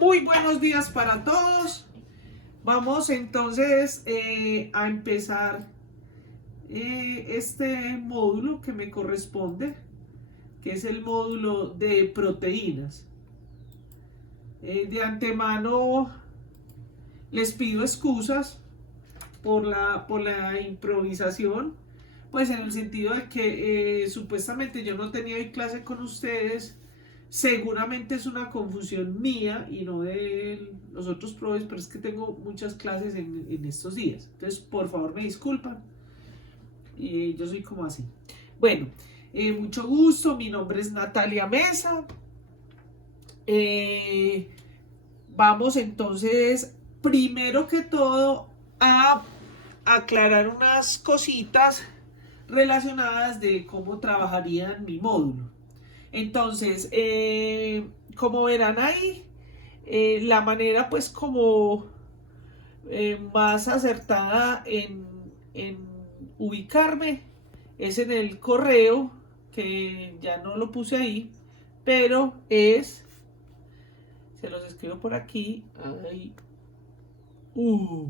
Muy buenos días para todos. Vamos entonces a empezar este módulo que me corresponde, que es el módulo de proteínas. De antemano les pido excusas por la improvisación, pues en el sentido de que supuestamente yo no tenía hoy clase con ustedes. Seguramente es una confusión mía y no de los otros profes, pero es que tengo muchas clases en estos días. Entonces, por favor, me disculpan. Yo soy como así. Bueno, mucho gusto. Mi nombre es Natalia Mesa. Eh, Vamos entonces, primero que todo, a aclarar unas cositas relacionadas de cómo trabajaría mi módulo. Entonces, como verán ahí, la manera pues como más acertada en ubicarme es en el correo, que ya no lo puse ahí, pero se los escribo por aquí. Ay, uh.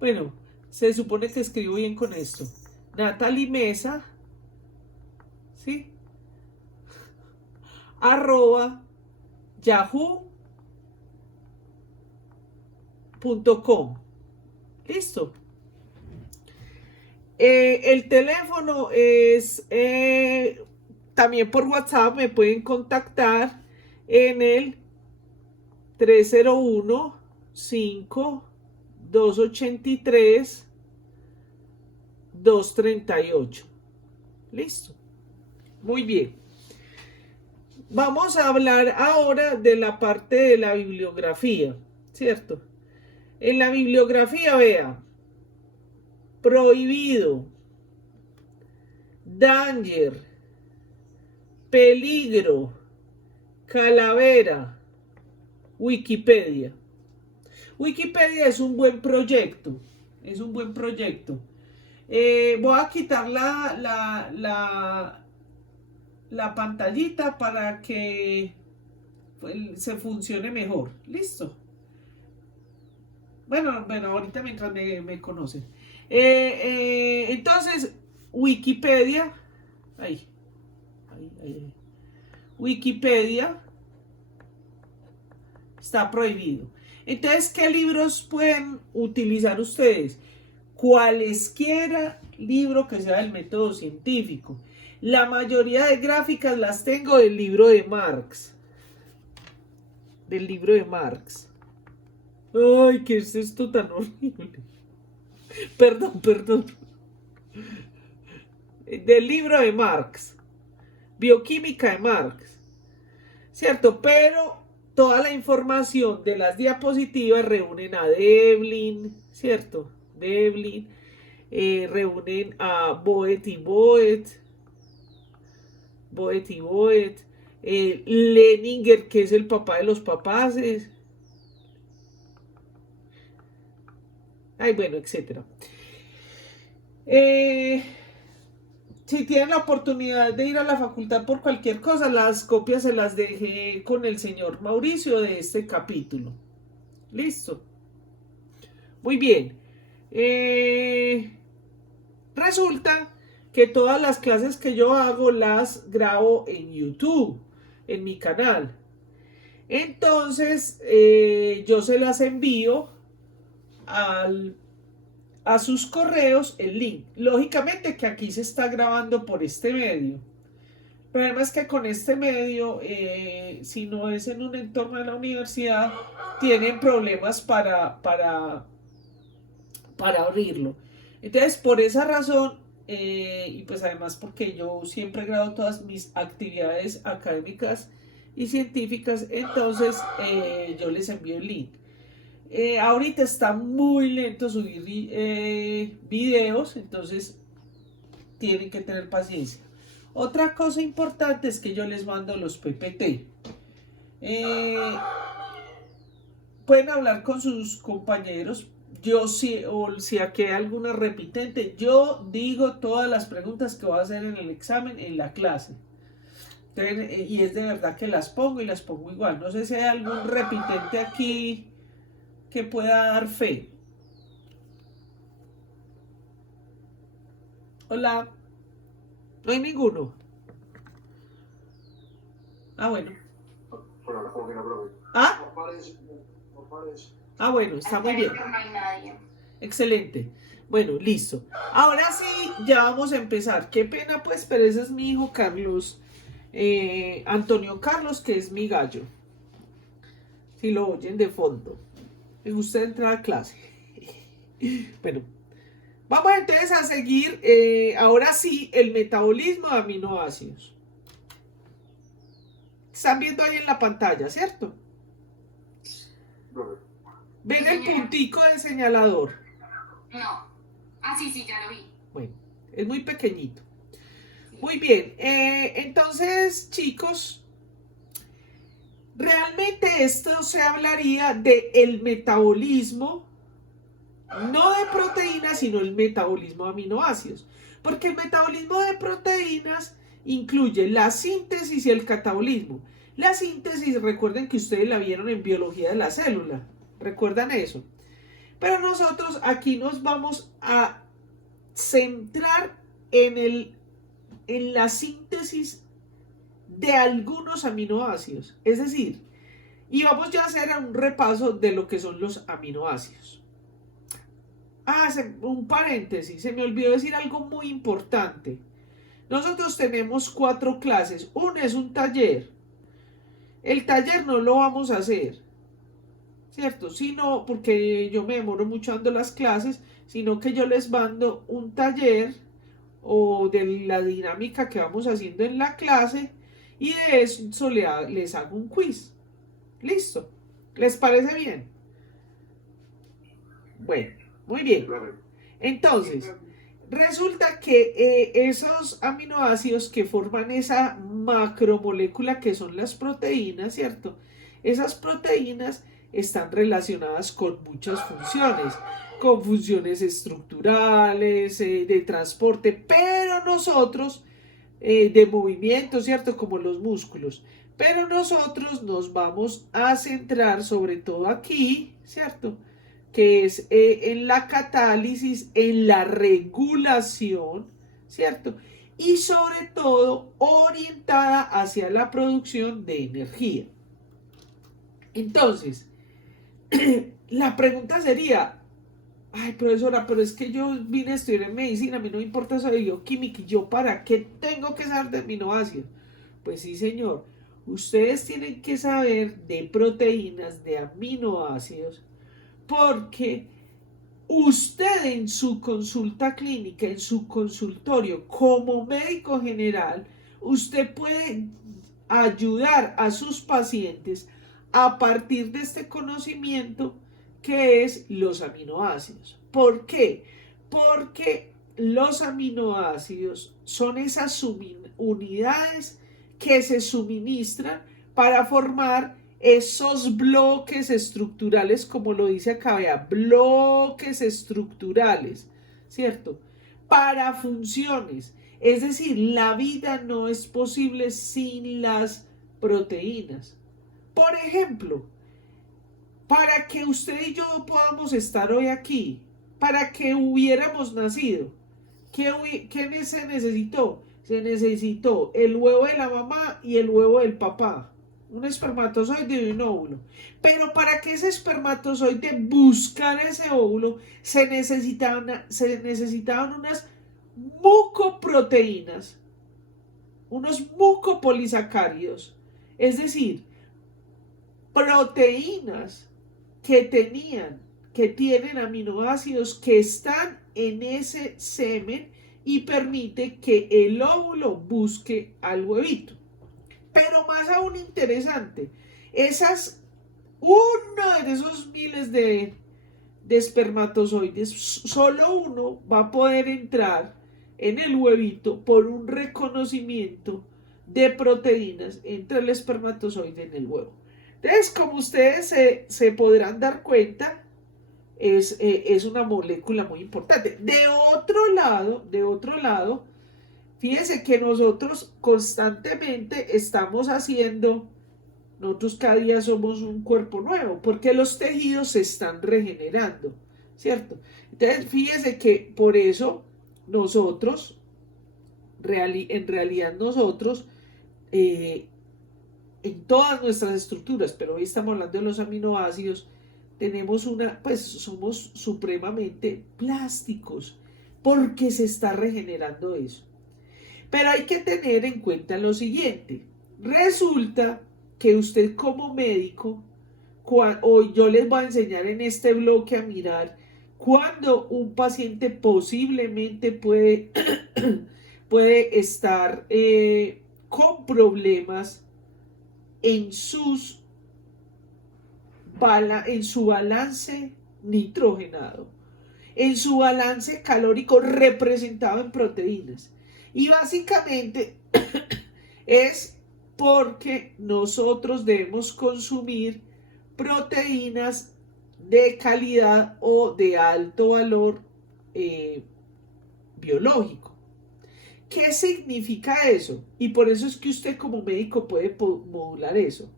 Bueno, se supone que escribo bien con esto. Natalie Mesa, ¿sí? Arroba yahoo.com. Listo. El teléfono es también por WhatsApp. Me pueden contactar en el 301-5-283-238. Listo. Muy bien. Vamos a hablar ahora de la parte de la bibliografía, ¿cierto? En la bibliografía, vea, prohibido, danger, peligro, calavera, Wikipedia. Wikipedia es un buen proyecto, es un buen proyecto. Voy a quitar la pantallita para que pues, se funcione mejor. Listo. Bueno, ahorita mientras me conocen. Entonces, Wikipedia. Ahí, ahí. Wikipedia está prohibido. Entonces, ¿qué libros pueden utilizar ustedes? Cualesquiera libro que sea del método científico. La mayoría de gráficas las tengo del libro de Marx. Del libro de Marx. Ay, ¿qué es esto tan horrible? Perdón. Del libro de Marx. Bioquímica de Marx. ¿Cierto? Pero toda la información de las diapositivas reúnen a Devlin, ¿cierto? Devlin. Reúnen a Boet y Boet. Leninger, que es el papá de los papaces. Ay, bueno, etcétera. Si tienen la oportunidad de ir a la facultad por cualquier cosa, las copias se las dejé con el señor Mauricio de este capítulo. Listo. Muy bien. Resulta que todas las clases que yo hago las grabo en YouTube, en mi canal. Entonces, yo se las envío a sus correos el link. Lógicamente que aquí se está grabando por este medio. El problema es que con este medio, si no es en un entorno de la universidad, tienen problemas para abrirlo. Entonces, por esa razón, y pues además porque yo siempre grabo todas mis actividades académicas y científicas, entonces yo les envío el link. Ahorita está muy lento subir videos, entonces tienen que tener paciencia. Otra cosa importante es que yo les mando los PPT. Pueden hablar con sus compañeros. Yo si aquí hay alguna repitente, yo digo todas las preguntas que voy a hacer en el examen, en la clase. Y es de verdad que las pongo y las pongo igual. No sé si hay algún repitente aquí que pueda dar fe. Hola. No hay ninguno. Ah, bueno. ¿Ah? Ah, bueno, está muy bien. Excelente. Bueno, listo. Ahora sí, ya vamos a empezar. Qué pena, pues, pero ese es mi hijo Carlos. Antonio Carlos, que es mi gallo. Si lo oyen de fondo. Me gusta entrar a clase. Bueno, vamos entonces a seguir. Ahora sí, el metabolismo de aminoácidos. Están viendo ahí en la pantalla, ¿cierto? ¿Ven el puntico del señalador? No. Ah, sí, ya lo vi. Bueno, es muy pequeñito. Muy bien. Entonces, chicos, realmente esto se hablaría del metabolismo, no de proteínas, sino el metabolismo de aminoácidos. Porque el metabolismo de proteínas incluye la síntesis y el catabolismo. La síntesis, recuerden que ustedes la vieron en biología de la célula. ¿Recuerdan eso? Pero nosotros aquí nos vamos a centrar en la síntesis de algunos aminoácidos. Es decir, y vamos ya a hacer un repaso de lo que son los aminoácidos. Un paréntesis, se me olvidó decir algo muy importante. Nosotros tenemos 4 clases. Una es un taller. El taller no lo vamos a hacer, ¿cierto? Sino porque yo me demoro mucho dando las clases, sino que yo les mando un taller o de la dinámica que vamos haciendo en la clase y de eso les hago un quiz. ¿Listo? ¿Les parece bien? Bueno, muy bien. Entonces, resulta que esos aminoácidos que forman esa macromolécula que son las proteínas, ¿cierto? Esas proteínas están relacionadas con muchas funciones, con funciones estructurales, de transporte, pero nosotros, de movimiento, ¿cierto? Como los músculos. Pero nosotros nos vamos a centrar sobre todo aquí, ¿cierto? Que es en la catálisis, en la regulación, ¿cierto? Y sobre todo orientada hacia la producción de energía. Entonces, la pregunta sería, ay, profesora, pero es que yo vine a estudiar en medicina, a mí no me importa eso de bioquímica, ¿y yo para qué tengo que saber de aminoácidos? Pues sí, señor, ustedes tienen que saber de proteínas, de aminoácidos, porque usted en su consulta clínica, en su consultorio, como médico general, usted puede ayudar a sus pacientes a partir de este conocimiento que es los aminoácidos. ¿Por qué? Porque los aminoácidos son esas unidades que se suministran para formar esos bloques estructurales, como lo dice acá, vea, bloques estructurales, ¿cierto? Para funciones. Es decir, la vida no es posible sin las proteínas. Por ejemplo, para que usted y yo podamos estar hoy aquí, para que hubiéramos nacido, ¿qué se necesitó? Se necesitó el huevo de la mamá y el huevo del papá. Un espermatozoide y un óvulo. Pero para que ese espermatozoide buscara ese óvulo, se necesitaban unas mucoproteínas, unos mucopolisacáridos, es decir, proteínas que tienen aminoácidos que están en ese semen y permite que el óvulo busque al huevito. Pero más aún interesante, uno de esos miles de espermatozoides, solo uno va a poder entrar en el huevito por un reconocimiento de proteínas entre el espermatozoide en el huevo. Entonces, como ustedes se podrán dar cuenta, es una molécula muy importante. De otro lado, Fíjense que nosotros constantemente estamos haciendo, nosotros cada día somos un cuerpo nuevo, porque los tejidos se están regenerando, ¿cierto? Entonces, fíjense que por eso nosotros, en realidad nosotros, en todas nuestras estructuras, pero hoy estamos hablando de los aminoácidos, tenemos pues somos supremamente plásticos, porque se está regenerando eso. Pero hay que tener en cuenta lo siguiente. Resulta que usted como médico, hoy yo les voy a enseñar en este bloque a mirar cuando un paciente posiblemente puede, puede estar con problemas en su balance nitrogenado, en su balance calórico representado en proteínas. Y básicamente es porque nosotros debemos consumir proteínas de calidad o de alto valor biológico. ¿Qué significa eso? Y por eso es que usted como médico puede modular eso.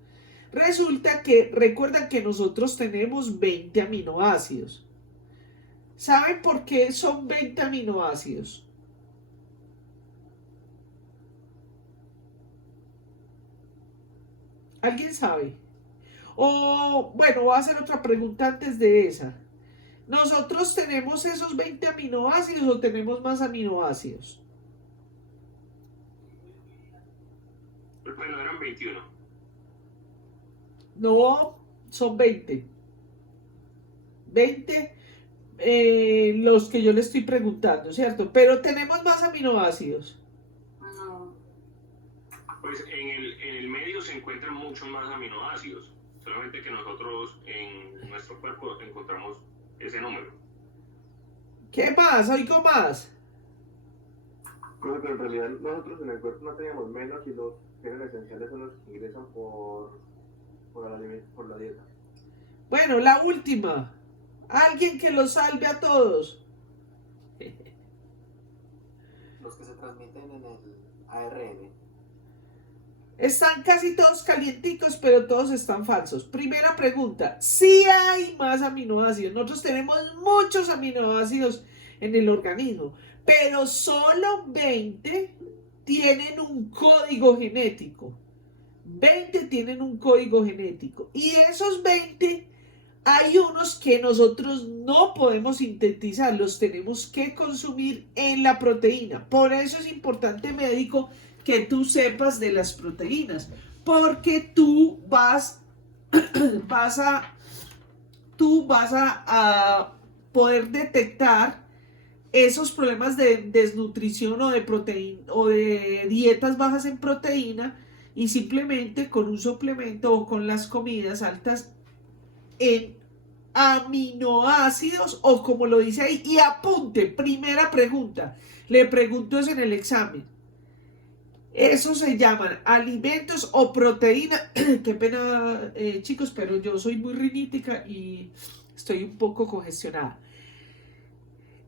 Resulta que, recuerdan que nosotros tenemos 20 aminoácidos. ¿Saben por qué son 20 aminoácidos? ¿Alguien sabe? O, bueno, voy a hacer otra pregunta antes de esa. ¿Nosotros tenemos esos 20 aminoácidos o tenemos más aminoácidos? Bueno, eran 21. No, son 20. 20 los que yo le estoy preguntando, ¿cierto? Pero tenemos más aminoácidos. No. Pues en el medio se encuentran muchos más aminoácidos, solamente que nosotros en nuestro cuerpo encontramos ese número. ¿Qué más? Oigo más. Creo que en realidad nosotros en el cuerpo no teníamos menos y los que eran esenciales son los que ingresan por la dieta. Bueno, la última. Alguien que los salve a todos. Los que se transmiten en el ARN. Están casi todos calienticos, pero todos están falsos. Primera pregunta, sí hay más aminoácidos. Nosotros tenemos muchos aminoácidos en el organismo, pero solo 20 tienen un código genético. 20 tienen un código genético. Y de esos 20, hay unos que nosotros no podemos sintetizar, los tenemos que consumir en la proteína. Por eso es importante, médico, que tú sepas de las proteínas, porque tú vas a poder detectar esos problemas de desnutrición o de proteína o de dietas bajas en proteína, y simplemente con un suplemento o con las comidas altas en aminoácidos, o como lo dice ahí, y apunte, primera pregunta, le pregunto eso en el examen. Eso se llaman alimentos o proteína. Qué pena, chicos, pero yo soy muy rinítica y estoy un poco congestionada.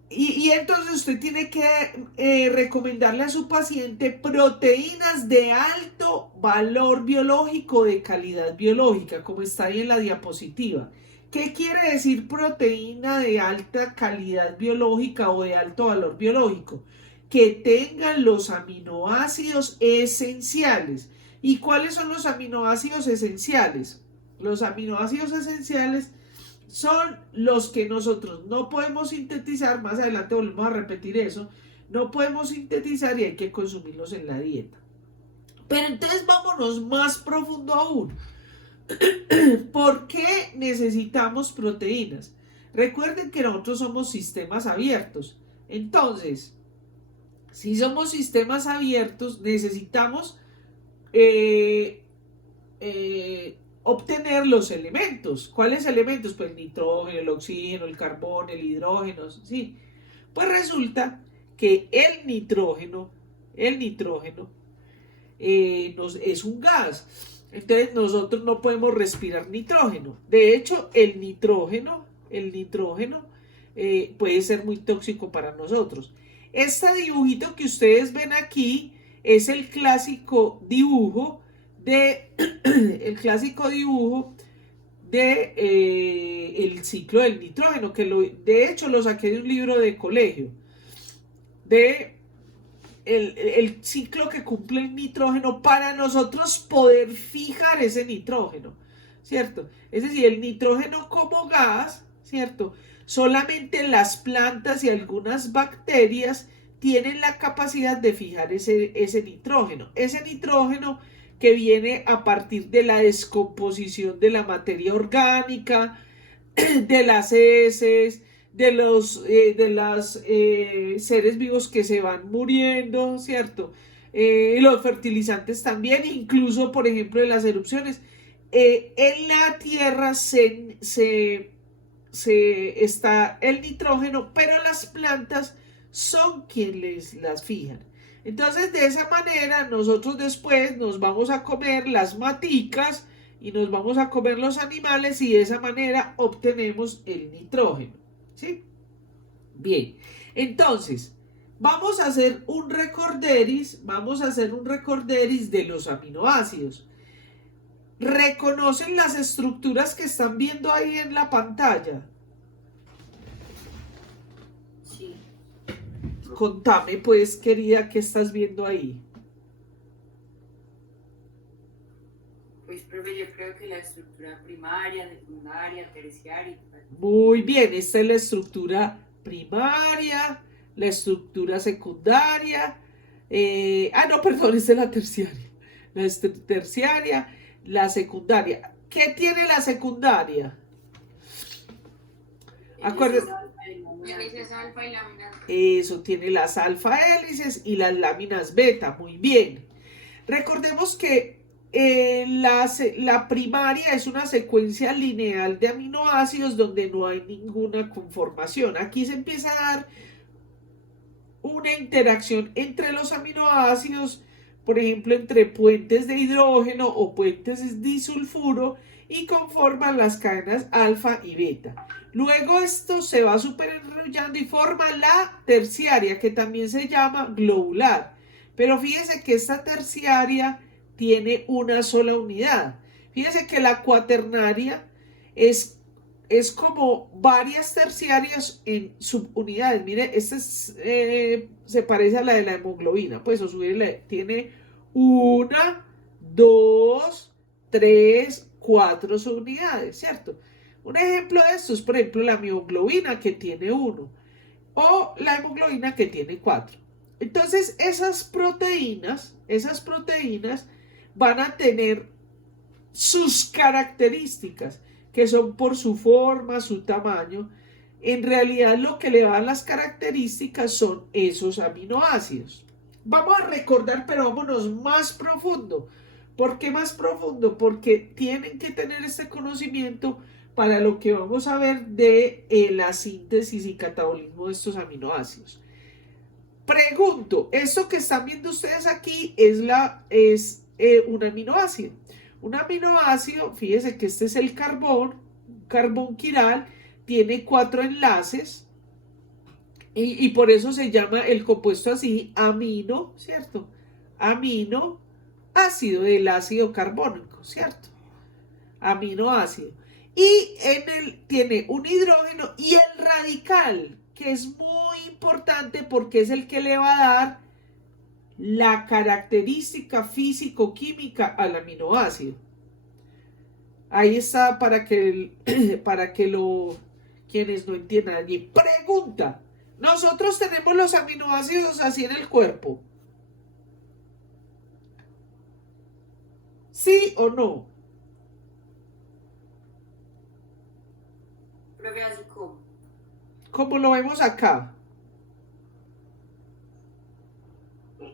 Y entonces usted tiene que recomendarle a su paciente proteínas de alto valor biológico, de calidad biológica, como está ahí en la diapositiva. ¿Qué quiere decir proteína de alta calidad biológica o de alto valor biológico? Que tengan los aminoácidos esenciales. ¿Y cuáles son los aminoácidos esenciales? Los aminoácidos esenciales son los que nosotros no podemos sintetizar. Más adelante volvemos a repetir eso. No podemos sintetizar y hay que consumirlos en la dieta. Pero entonces vámonos más profundo aún. ¿Por qué necesitamos proteínas? Recuerden que nosotros somos sistemas abiertos. Entonces, si somos sistemas abiertos, necesitamos obtener los elementos. ¿Cuáles elementos? Pues el nitrógeno, el oxígeno, el carbón, el hidrógeno, ¿sí? Pues resulta que el nitrógeno es un gas. Entonces nosotros no podemos respirar nitrógeno. De hecho, el nitrógeno puede ser muy tóxico para nosotros. Este dibujito que ustedes ven aquí es el clásico dibujo el clásico dibujo de el ciclo del nitrógeno, que de hecho lo saqué de un libro de colegio, de el ciclo que cumple el nitrógeno para nosotros poder fijar ese nitrógeno, ¿cierto? Es decir, el nitrógeno como gas, ¿cierto? Solamente las plantas y algunas bacterias tienen la capacidad de fijar ese nitrógeno. Ese nitrógeno que viene a partir de la descomposición de la materia orgánica, de las heces, de los seres vivos que se van muriendo, ¿cierto? Los fertilizantes también, incluso, por ejemplo, de las erupciones. En la Tierra está el nitrógeno, pero las plantas son quienes las fijan. Entonces, de esa manera, nosotros después nos vamos a comer las maticas y nos vamos a comer los animales y de esa manera obtenemos el nitrógeno, ¿sí? Bien, entonces, vamos a hacer un recorderis de los aminoácidos. ¿Reconocen las estructuras que están viendo ahí en la pantalla? Sí. Contame, pues, querida, ¿qué estás viendo ahí? Pues, profe, yo creo que la estructura primaria, secundaria, terciaria. Muy bien, esta es la estructura primaria, la estructura secundaria. No, perdón, esta es la terciaria. La terciaria, la secundaria. ¿Qué tiene la secundaria? Acuérdense. Hélices alfa y láminas. Eso, tiene las alfa hélices y las láminas beta. Muy bien. Recordemos que la primaria es una secuencia lineal de aminoácidos donde no hay ninguna conformación. Aquí se empieza a dar una interacción entre los aminoácidos, por ejemplo, entre puentes de hidrógeno o puentes de disulfuro, y conforman las cadenas alfa y beta. Luego esto se va superenrollando y forma la terciaria, que también se llama globular. Pero fíjense que esta terciaria tiene una sola unidad. Fíjense que la cuaternaria es como varias terciarias en subunidades. Mire, esta se parece a la de la hemoglobina. Pues tiene 1, 2, 3, 4 subunidades, ¿cierto? Un ejemplo de esto es, por ejemplo, la mioglobina, que tiene 1, o la hemoglobina, que tiene 4. Entonces, esas proteínas van a tener sus características, que son por su forma, su tamaño. En realidad, lo que le dan las características son esos aminoácidos. Vamos a recordar, pero vámonos más profundo. ¿Por qué más profundo? Porque tienen que tener este conocimiento para lo que vamos a ver de la síntesis y catabolismo de estos aminoácidos. Pregunto, esto que están viendo ustedes aquí es un aminoácido. Un aminoácido, fíjense que este es el carbón quiral, tiene 4 enlaces y por eso se llama el compuesto así, amino, ¿cierto? Aminoácido del ácido carbónico, ¿cierto? Aminoácido. Y tiene un hidrógeno y el radical, que es muy importante porque es el que le va a dar la característica físico-química al aminoácido. Ahí está para que quienes no entiendan allí. Pregunta, ¿nosotros tenemos los aminoácidos así en el cuerpo? ¿Sí o no? Profe, así como. Como lo vemos acá.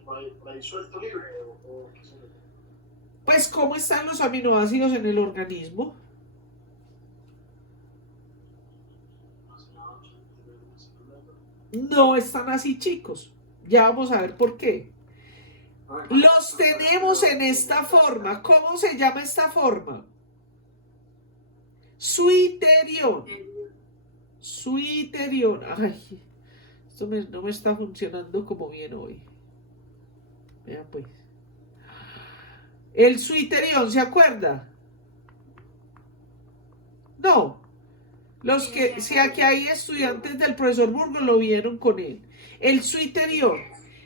Por ahí suelto libre o qué sé yo. Pues, ¿cómo están los aminoácidos en el organismo? No están así, chicos. Ya vamos a ver por qué. Los tenemos en esta forma. ¿Cómo se llama esta forma? Suiterión. Suiterión. Ay, no me está funcionando como bien hoy. Vean pues. El Suiterión, ¿se acuerda? No. Los que, si aquí hay estudiantes del profesor Burgos, lo vieron con él. El Suiterión.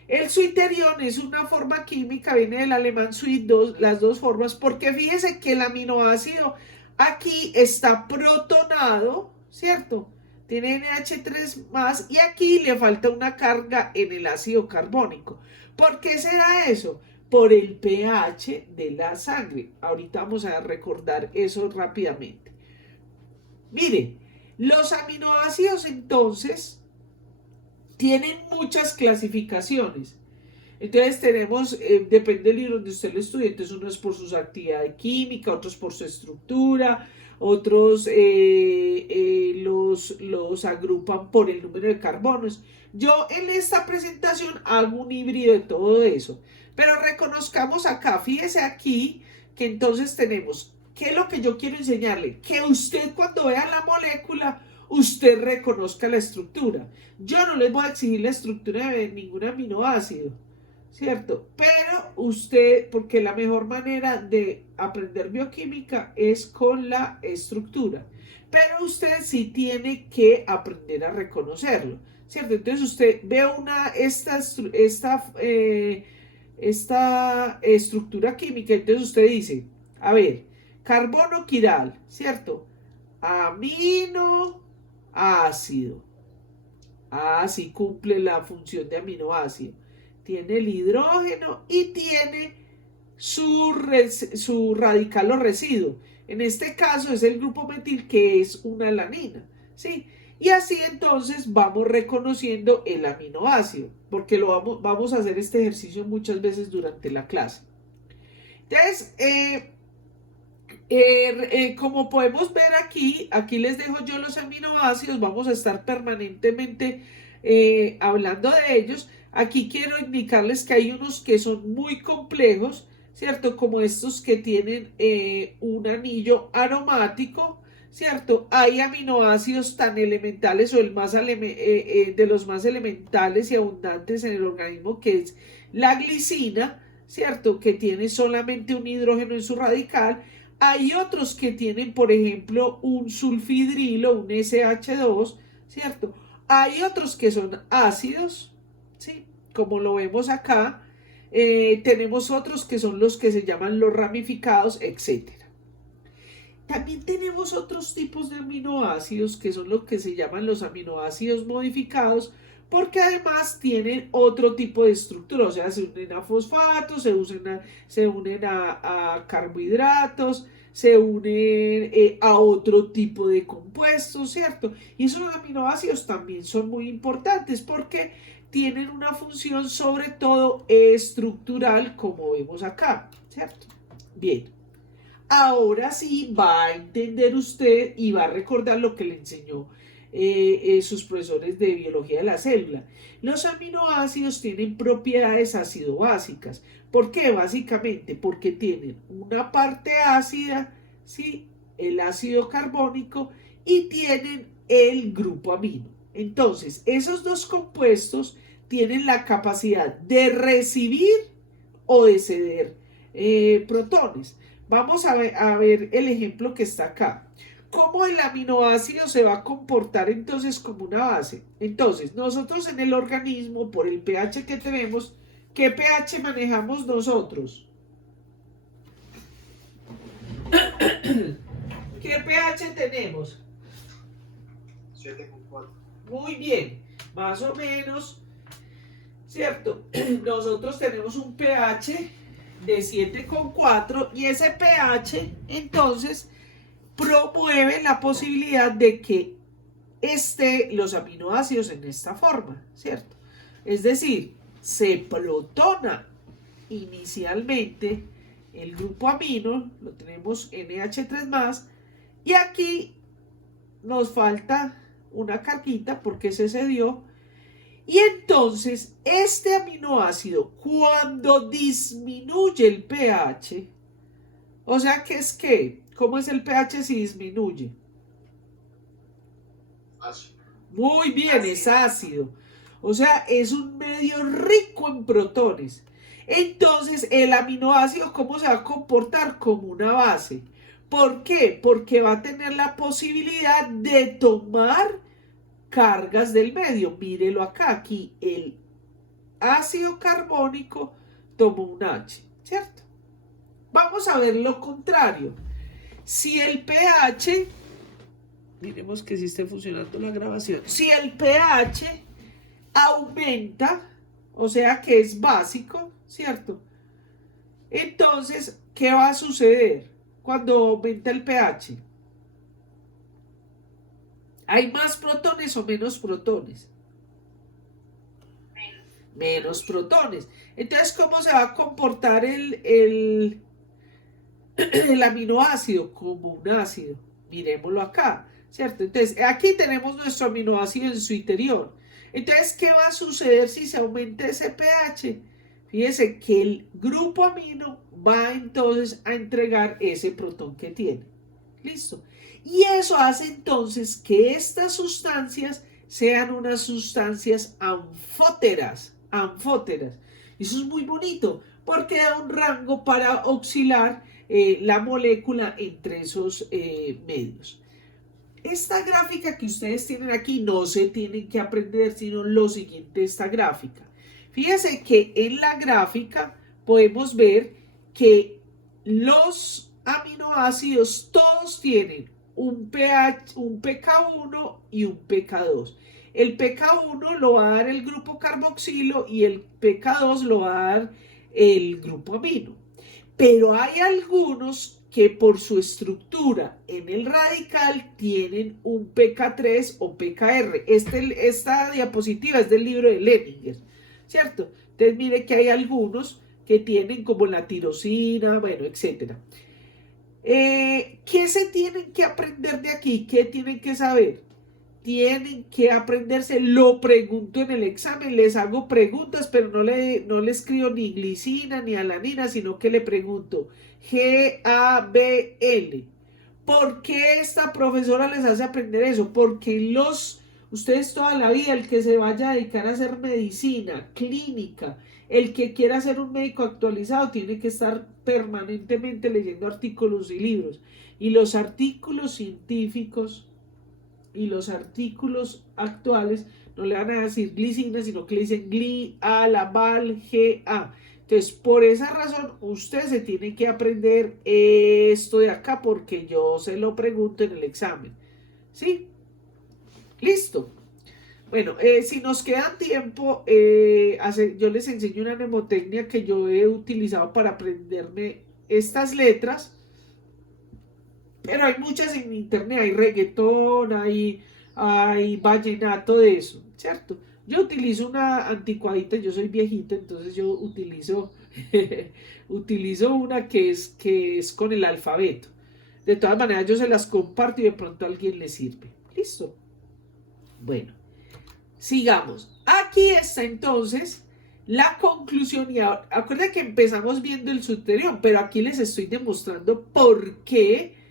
El Suiterión es una forma química, viene del alemán suit, las dos formas, porque fíjese que el aminoácido aquí está protonado, ¿cierto? Tiene NH3 más y aquí le falta una carga en el ácido carbónico. ¿Por qué será eso? Por el pH de la sangre. Ahorita vamos a recordar eso rápidamente. Mire, los aminoácidos entonces tienen muchas clasificaciones. Entonces tenemos, depende del libro donde usted lo estudie, entonces uno es por su actividad química, otros por su estructura, otros los agrupan por el número de carbonos. Yo en esta presentación hago un híbrido de todo eso, pero reconozcamos acá, fíjese aquí que entonces tenemos, ¿qué es lo que yo quiero enseñarle? Que usted cuando vea la molécula, usted reconozca la estructura. Yo no les voy a exigir la estructura de ningún aminoácido, ¿cierto? Pero usted, porque la mejor manera de aprender bioquímica es con la estructura, pero usted sí tiene que aprender a reconocerlo, ¿cierto? Entonces usted ve esta estructura química, entonces usted dice, a ver, carbono quiral, ¿cierto? Aminoácido. Así cumple la función de aminoácido. Tiene el hidrógeno y tiene su radical o residuo. En este caso es el grupo metil, que es una alanina, ¿sí? Y así entonces vamos reconociendo el aminoácido, porque vamos a hacer este ejercicio muchas veces durante la clase. Entonces, como podemos ver aquí les dejo yo los aminoácidos, vamos a estar permanentemente hablando de ellos. Aquí quiero indicarles que hay unos que son muy complejos, ¿cierto? Como estos que tienen un anillo aromático, ¿cierto? Hay aminoácidos tan elementales o de los más elementales y abundantes en el organismo, que es la glicina, ¿cierto? Que tiene solamente un hidrógeno en su radical. Hay otros que tienen, por ejemplo, un sulfidrilo, un SH2, ¿cierto? Hay otros que son ácidos, ¿sí? Como lo vemos acá. Tenemos otros que son los que se llaman los ramificados, etc. También tenemos otros tipos de aminoácidos que son los que se llaman los aminoácidos modificados, porque además tienen otro tipo de estructura, o sea, se unen a fosfatos, se unen a carbohidratos, se unen a otro tipo de compuestos, ¿cierto? Y esos aminoácidos también son muy importantes porque tienen una función sobre todo estructural, como vemos acá, ¿cierto? Bien. Ahora sí va a entender usted y va a recordar lo que le enseñó sus profesores de biología de la célula. Los aminoácidos tienen propiedades ácido-básicas. ¿Por qué? Básicamente porque tienen una parte ácida, ¿sí? El ácido carbónico, y tienen el grupo amino. Entonces, esos dos compuestos tienen la capacidad de recibir o de ceder protones. Vamos a ver el ejemplo que está acá. ¿Cómo el aminoácido se va a comportar entonces como una base? Entonces, nosotros en el organismo, por el pH que tenemos, ¿qué pH manejamos nosotros? ¿Qué pH tenemos? 7,4. Muy bien, más o menos, ¿cierto? Nosotros tenemos un pH de 7,4 y ese pH entonces promueve la posibilidad de que los aminoácidos en esta forma, ¿cierto? Es decir, se protona inicialmente el grupo amino, lo tenemos NH3+, y aquí nos falta una carguita porque se cedió. Y entonces este aminoácido, cuando disminuye el pH, o sea que es que, ¿cómo es el pH si disminuye? Ácido. Muy bien, es ácido. O sea, es un medio rico en protones. Entonces, el aminoácido, ¿cómo se va a comportar? Como una base. ¿Por qué? Porque va a tener la posibilidad de tomar cargas del medio. Mírelo acá, aquí el ácido carbónico toma un H, ¿cierto? Vamos a ver lo contrario. Si el pH, miremos que sí esté funcionando la grabación, si el pH aumenta, o sea que es básico, ¿cierto? Entonces, ¿qué va a suceder cuando aumenta el pH? ¿Hay más protones o menos protones? Menos protones. Entonces, ¿cómo se va a comportar el aminoácido? Como un ácido. Miremoslo acá, ¿cierto? Entonces, aquí tenemos nuestro aminoácido en su interior. Entonces, ¿qué va a suceder si se aumenta ese pH? Fíjense que el grupo amino va entonces a entregar ese protón que tiene. ¿Listo? Y eso hace entonces que estas sustancias sean unas sustancias anfóteras. Anfóteras. Eso es muy bonito porque da un rango para oscilar la molécula entre esos medios. Esta gráfica que ustedes tienen aquí no se tienen que aprender, sino lo siguiente, esta gráfica. Fíjense que en la gráfica podemos ver que los aminoácidos todos tienen un pH, un pK1 y un pK2. El pK1 lo va a dar el grupo carboxilo y el pK2 lo va a dar el grupo amino. Pero hay algunos que por su estructura en el radical tienen un pK3 o pKr. Esta diapositiva es del libro de Leninger, ¿cierto? Entonces mire que hay algunos que tienen como la tirosina, bueno, etc. ¿Qué se tienen que aprender de aquí? ¿Qué tienen que saber? Tienen que aprenderse, lo pregunto en el examen, les hago preguntas, pero no le escribo ni glicina ni alanina, sino que le pregunto GABL. ¿Por qué esta profesora les hace aprender eso? Porque ustedes toda la vida, el que se vaya a dedicar a hacer medicina, clínica, el que quiera ser un médico actualizado, tiene que estar permanentemente leyendo artículos y libros. Y los artículos científicos y los artículos actuales no le van a decir glicina, sino que le dicen val, GA. Entonces, por esa razón, usted se tiene que aprender esto de acá, porque yo se lo pregunto en el examen. ¿Sí? Listo. Bueno, si nos queda tiempo, yo les enseño una mnemotecnia que yo he utilizado para aprenderme estas letras. Pero hay muchas en internet, hay reggaetón, hay vallenato de eso, ¿cierto? Yo utilizo una anticuadita, yo soy viejita, entonces yo utilizo, utilizo una que es con el alfabeto. De todas maneras, yo se las comparto y de pronto a alguien le sirve. ¿Listo? Bueno, sigamos. Aquí está entonces la conclusión. Y ahora, acuérdense que empezamos viendo el suterión, pero aquí les estoy demostrando por qué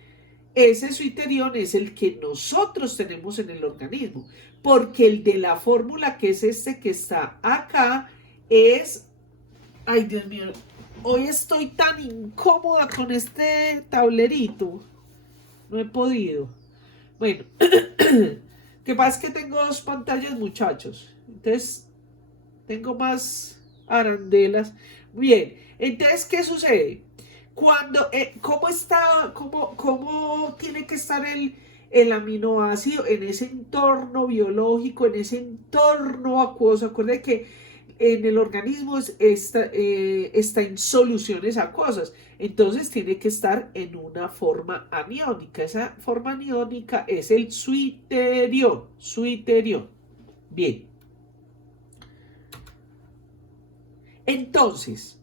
ese suiterión es el que nosotros tenemos en el organismo, porque el de la fórmula, que es este que está acá, es... Ay, Dios mío, hoy estoy tan incómoda con este tablerito, no he podido. Bueno, que pasa es que tengo dos pantallas, muchachos, entonces tengo más arandelas. Bien, entonces, ¿qué sucede? ¿Cómo tiene que estar el aminoácido en ese entorno biológico, en ese entorno acuoso? Acuérdense que en el organismo está en soluciones acuosas, entonces tiene que estar en una forma aniónica. Esa forma aniónica es el suiterión. Bien. Entonces,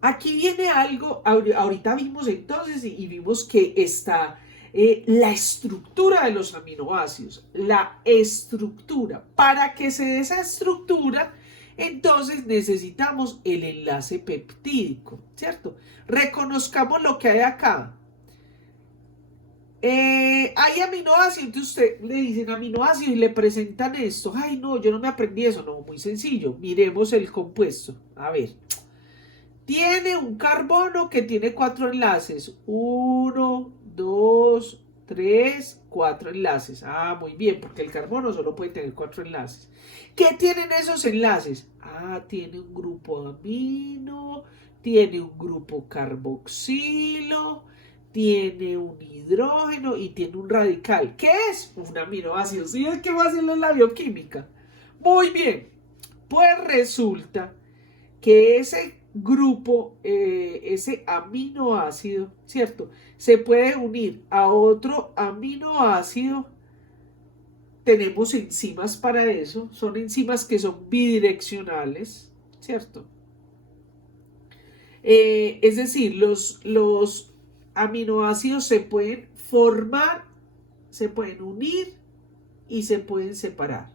aquí viene algo, ahorita vimos entonces y vimos que está la estructura de los aminoácidos, la estructura. Para que se dé esa estructura, entonces necesitamos el enlace peptídico, ¿cierto? Reconozcamos lo que hay acá. hay aminoácidos, entonces usted le dicen aminoácidos y le presentan esto. Ay, no, yo no me aprendí eso. No, muy sencillo. Miremos el compuesto. A ver. Tiene un carbono que tiene 4 enlaces. 1, 2, 3, 4 enlaces. Ah, muy bien, porque el carbono solo puede tener 4 enlaces. ¿Qué tienen esos enlaces? Ah, tiene un grupo amino, tiene un grupo carboxilo, tiene un hidrógeno y tiene un radical. ¿Qué es? Un aminoácido. ¿Sí es que fácil es la bioquímica? Muy bien. Pues resulta que ese grupo, ese aminoácido, ¿cierto? Se puede unir a otro aminoácido. Tenemos enzimas para eso. Son enzimas que son bidireccionales, ¿cierto? Es decir, los aminoácidos se pueden formar, se pueden unir y se pueden separar.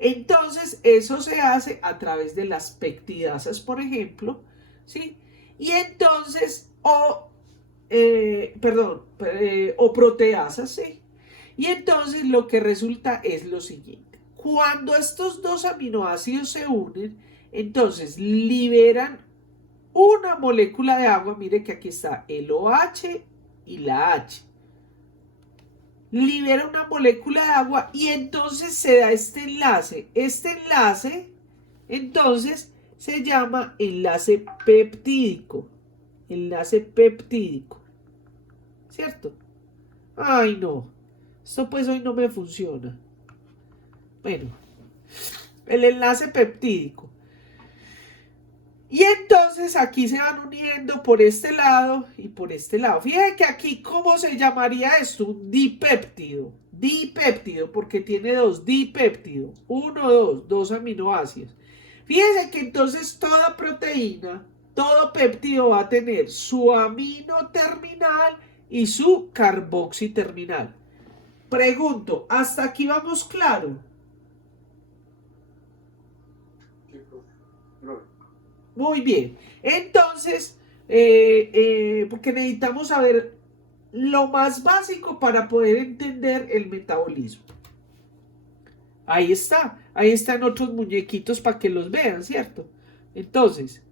Entonces, eso se hace a través de las peptidasas, por ejemplo, ¿sí? Y entonces, o proteasas, ¿sí? Y entonces lo que resulta es lo siguiente. Cuando estos dos aminoácidos se unen, entonces liberan una molécula de agua. Mire que aquí está el OH y la H. Libera una molécula de agua y entonces se da este enlace. Este enlace, entonces, se llama enlace peptídico. Enlace peptídico. ¿Cierto? Ay, no. Esto pues hoy no me funciona. Bueno, el enlace peptídico. Y entonces aquí se van uniendo por este lado y por este lado. Fíjense que aquí, ¿cómo se llamaría esto? Un dipéptido. Dipéptido, porque tiene dos, dipéptido. 1, 2 aminoácidos. Fíjense que entonces toda proteína, todo péptido va a tener su amino terminal y su carboxi terminal. Pregunto, ¿hasta aquí vamos claro? Muy bien. Entonces, porque necesitamos saber lo más básico para poder entender el metabolismo. Ahí está. Ahí están otros muñequitos para que los vean, ¿cierto? Entonces,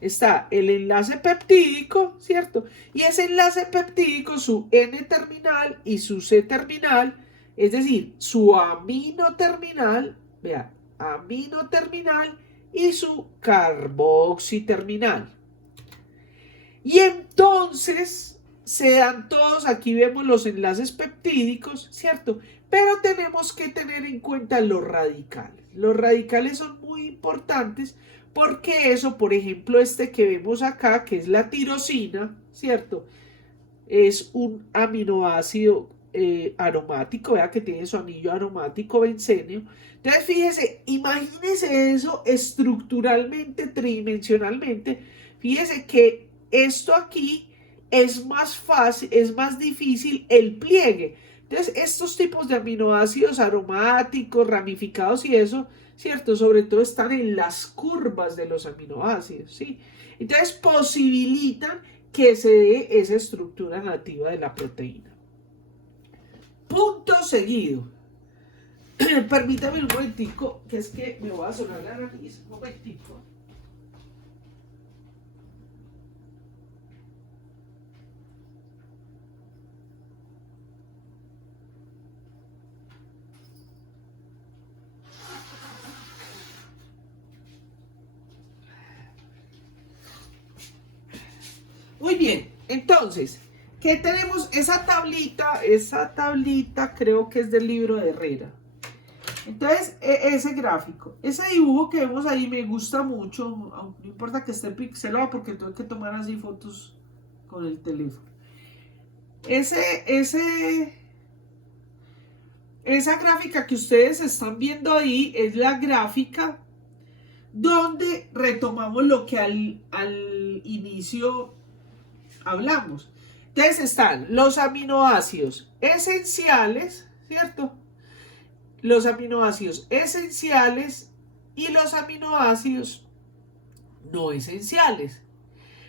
está el enlace peptídico, ¿cierto? Y ese enlace peptídico, su N terminal y su C terminal, es decir, su amino terminal, vea, amino terminal y su carboxi terminal. Y entonces se dan todos, aquí vemos los enlaces peptídicos, ¿cierto? Pero tenemos que tener en cuenta los radicales. Los radicales son muy importantes porque eso, por ejemplo, este que vemos acá, que es la tirosina, ¿cierto? Es un aminoácido aromático, vea que tiene su anillo aromático bencenio. Entonces, fíjese, imagínese eso estructuralmente, tridimensionalmente. Fíjese que esto aquí es más fácil, es más difícil el pliegue. Entonces, estos tipos de aminoácidos aromáticos, ramificados y eso, ¿cierto? Sobre todo están en las curvas de los aminoácidos, ¿sí? Entonces, posibilitan que se dé esa estructura nativa de la proteína. Punto seguido. Permítame un momentico, que es que me voy a sonar la nariz. Un momentico. Muy bien, entonces, ¿qué tenemos? Esa tablita creo que es del libro de Herrera. Entonces, ese gráfico, ese dibujo que vemos ahí me gusta mucho, aunque no importa que esté pixelado porque tengo que tomar así fotos con el teléfono. Esa gráfica que ustedes están viendo ahí es la gráfica donde retomamos lo que al inicio hablamos. Entonces están los aminoácidos esenciales, ¿cierto? Los aminoácidos esenciales y los aminoácidos no esenciales.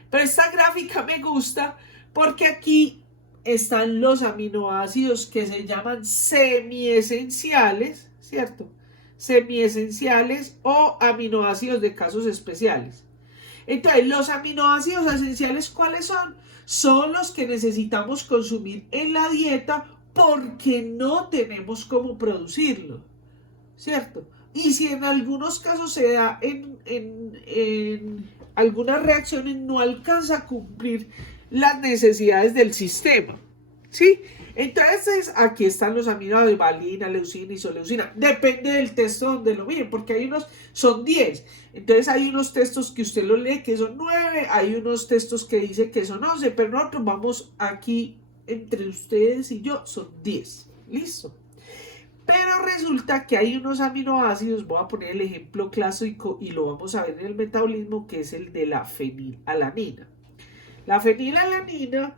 Pero esta gráfica me gusta porque aquí están los aminoácidos que se llaman semiesenciales, ¿cierto? Semiesenciales o aminoácidos de casos especiales. Entonces, los aminoácidos esenciales, ¿cuáles son? Son los que necesitamos consumir en la dieta porque no tenemos cómo producirlo, ¿cierto? Y si en algunos casos se da en algunas reacciones, no alcanza a cumplir las necesidades del sistema, ¿sí? Entonces, aquí están los aminoácidos, valina, leucina, isoleucina. Depende del texto donde lo miren, porque hay unos, son 10. Entonces, hay unos textos que usted lo lee que son 9, hay unos textos que dicen que son 11, pero nosotros vamos aquí, entre ustedes y yo, son 10. ¿Listo? Pero resulta que hay unos aminoácidos, voy a poner el ejemplo clásico y lo vamos a ver en el metabolismo, que es el de la fenilalanina. La fenilalanina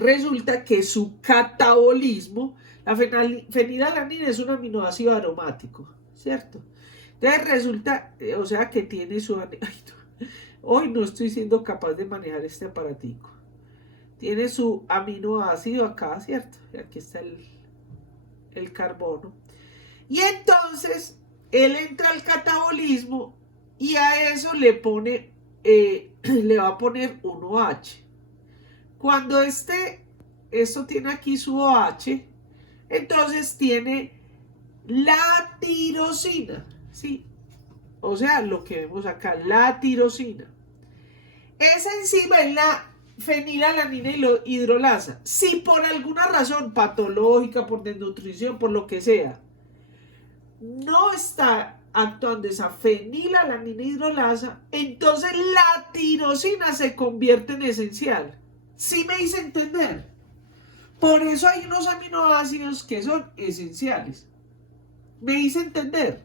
resulta que su catabolismo, la fenilalanina es un aminoácido aromático, ¿cierto? Entonces resulta, o sea que tiene su... Ay, no, hoy no estoy siendo capaz de manejar este aparatico. Tiene su aminoácido acá, ¿cierto? Y aquí está el carbono. Y entonces, él entra al catabolismo y a eso le pone, le va a poner un OH. Cuando esto tiene aquí su OH, entonces tiene la tirosina, ¿sí? O sea, lo que vemos acá, la tirosina. Esa enzima es la fenilalanina hidrolasa. Si por alguna razón patológica, por desnutrición, por lo que sea, no está actuando esa fenilalanina hidrolasa, entonces la tirosina se convierte en esencial. ¿Sí me hice entender? Por eso hay unos aminoácidos que son esenciales. ¿Me hice entender?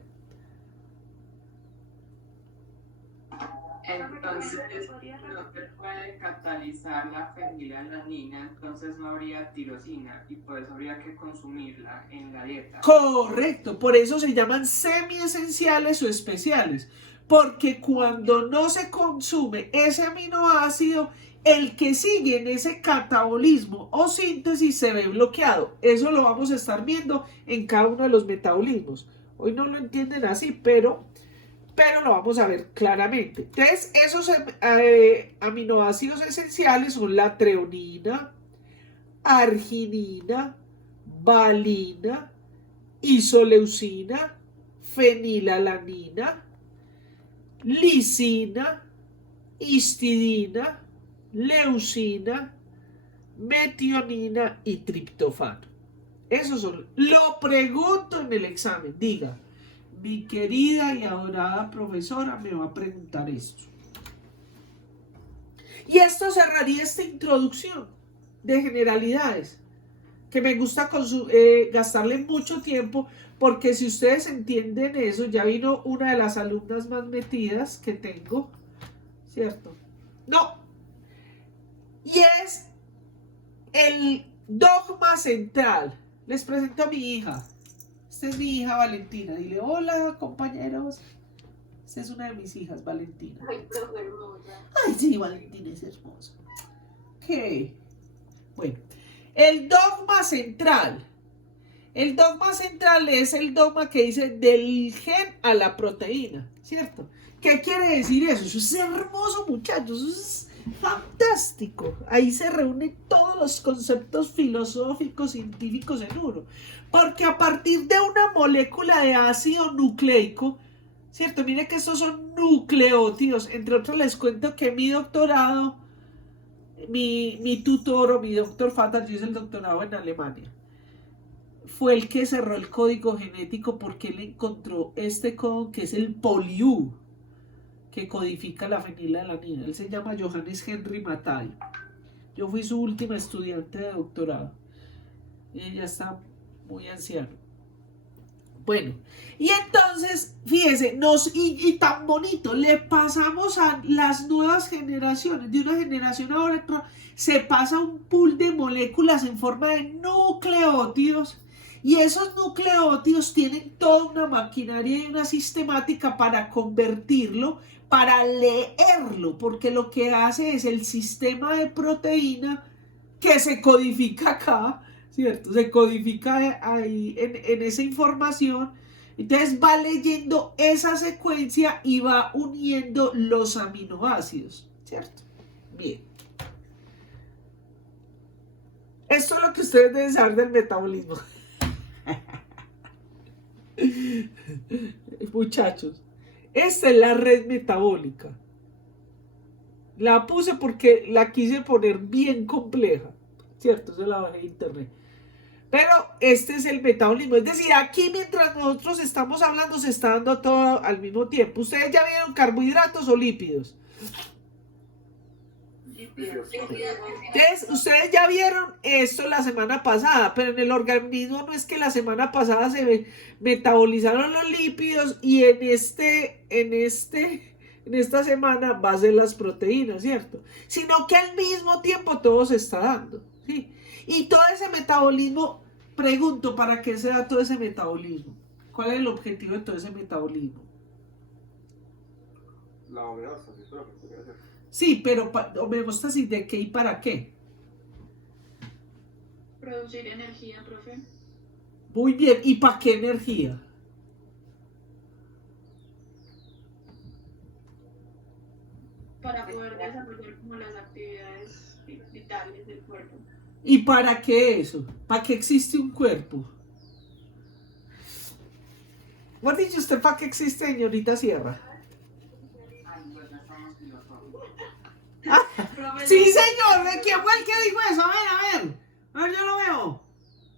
Entonces, no se puede catalizar la fenilalanina, entonces no habría tirosina y por eso habría que consumirla en la dieta. Correcto, por eso se llaman semiesenciales o especiales, porque cuando no se consume ese aminoácido, el que sigue en ese catabolismo o síntesis se ve bloqueado. Eso lo vamos a estar viendo en cada uno de los metabolismos. Hoy no lo entienden así, pero lo vamos a ver claramente. Entonces, esos aminoácidos esenciales son la treonina, arginina, valina, isoleucina, fenilalanina, lisina, histidina, leucina, metionina y triptofano. Esos son. Lo pregunto en el examen. Diga, mi querida y adorada profesora me va a preguntar esto. Y esto cerraría esta introducción de generalidades, que me gusta gastarle mucho tiempo, porque si ustedes entienden eso, ya vino una de las alumnas más metidas que tengo, ¿cierto? No. Y es el dogma central. Les presento a mi hija. Esta es mi hija Valentina. Dile, hola, compañeros. Esta es una de mis hijas, Valentina. Ay, profe hermosa. Ay, sí, Valentina es hermosa. Ok. Bueno, el dogma central. El dogma central es el dogma que dice del gen a la proteína, ¿cierto? ¿Qué quiere decir eso? Eso es hermoso, muchachos. Eso es fantástico. Ahí se reúnen todos los conceptos filosóficos, científicos en uno. Porque a partir de una molécula de ácido nucleico, ¿cierto? Miren que estos son nucleótidos. Entre otros les cuento que mi doctorado, mi tutor o mi doctor Fatal, yo hice el doctorado en Alemania, fue el que cerró el código genético porque él encontró este código que es el poliU, que codifica la fenilalanina. Él se llama Johannes Henry Mattei. Yo fui su última estudiante de doctorado. Y ella está muy anciano. Bueno, y entonces, fíjese, y tan bonito, le pasamos a las nuevas generaciones, de una generación a otra, se pasa un pool de moléculas en forma de nucleótidos, y esos nucleótidos tienen toda una maquinaria y una sistemática para convertirlo, para leerlo, porque lo que hace es el sistema de proteína que se codifica acá, ¿cierto? Se codifica ahí en esa información. Entonces va leyendo esa secuencia y va uniendo los aminoácidos, ¿cierto? Bien. Esto es lo que ustedes deben saber del metabolismo. Muchachos, esta es la red metabólica. La puse porque la quise poner bien compleja, ¿cierto? Se la bajé de internet. Pero este es el metabolismo. Es decir, aquí mientras nosotros estamos hablando se está dando todo al mismo tiempo. ¿Ustedes ya vieron carbohidratos o lípidos? Entonces, ustedes ya vieron esto la semana pasada, pero en el organismo no es que la semana pasada se metabolizaron los lípidos y en esta semana va a ser las proteínas, ¿cierto? Sino que al mismo tiempo todo se está dando, ¿sí? Y todo ese metabolismo, pregunto, ¿para qué se da todo ese metabolismo? ¿Cuál es el objetivo de todo ese metabolismo? La homeostasis, eso es lo que quería hacer. Sí, pero homeostasis ¿de qué y para qué? Producir energía, profe. Muy bien, ¿y para qué energía? Para poder desarrollar como las actividades vitales del cuerpo. ¿Y para qué eso? ¿Para qué existe un cuerpo? ¿What dice usted para qué existe, señorita Sierra? Ay, pues ya estamos filosóficos. Sí, señor, ¿quién fue el que dijo eso? A ver, yo lo veo.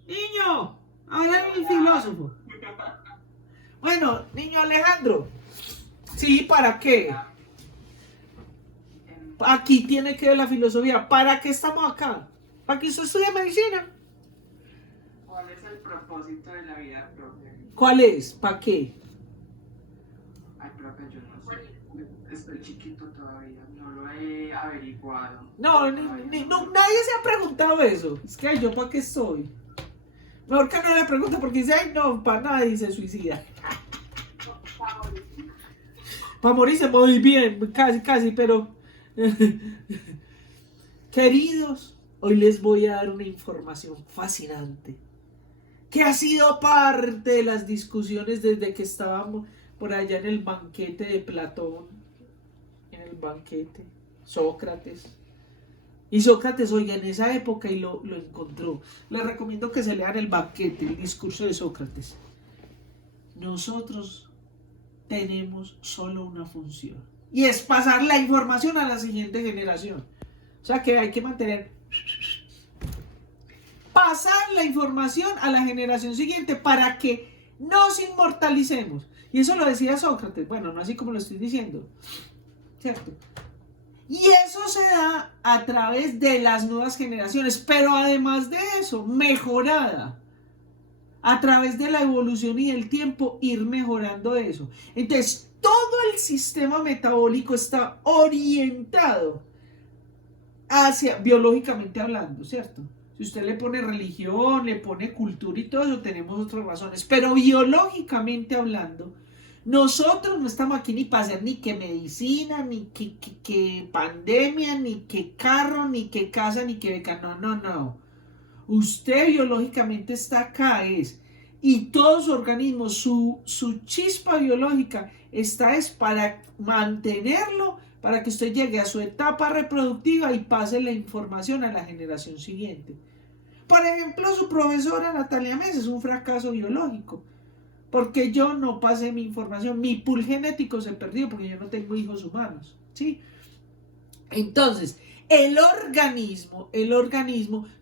Niño, ahora es el filósofo. Bueno, niño Alejandro. Sí, ¿para qué? Aquí tiene que ver la filosofía. ¿Para qué estamos acá? ¿Para que usted estudie medicina? ¿Cuál es el propósito de la vida, profe? ¿Cuál es? ¿Para qué? Ay, profe, yo no sé. Estoy chiquito todavía, no lo he averiguado. No, nadie se ha preguntado eso. Es que ay, yo para qué estoy. Mejor que no le pregunte porque dice, ay no, para nada y se suicida. Para morirse muy bien, casi, pero... Queridos, hoy les voy a dar una información fascinante que ha sido parte de las discusiones desde que estábamos por allá en el banquete de Platón, en el banquete, Sócrates. Y Sócrates, oiga, en esa época y lo encontró. Les recomiendo que se lean el banquete, el discurso de Sócrates. Nosotros tenemos solo una función y es pasar la información a la siguiente generación. O sea que hay que pasar la información a la generación siguiente para que nos inmortalicemos. Y eso lo decía Sócrates, bueno, no así como lo estoy diciendo, ¿cierto? Y eso se da a través de las nuevas generaciones, pero además de eso, mejorada. A través de la evolución y del tiempo, ir mejorando eso. Entonces, todo el sistema metabólico está orientado hacia, biológicamente hablando, ¿cierto? Si usted le pone religión, le pone cultura y todo eso, tenemos otras razones. Pero biológicamente hablando, nosotros no estamos aquí ni para hacer ni que medicina, ni que pandemia, ni que carro, ni que casa, ni que beca. No. Usted biológicamente está acá, y todo su organismo, su chispa biológica está para mantenerlo, para que usted llegue a su etapa reproductiva y pase la información a la generación siguiente. Por ejemplo, su profesora Natalia Mesa es un fracaso biológico, porque yo no pasé mi información, mi pool genético se perdió porque yo no tengo hijos humanos, ¿sí? Entonces, el organismo,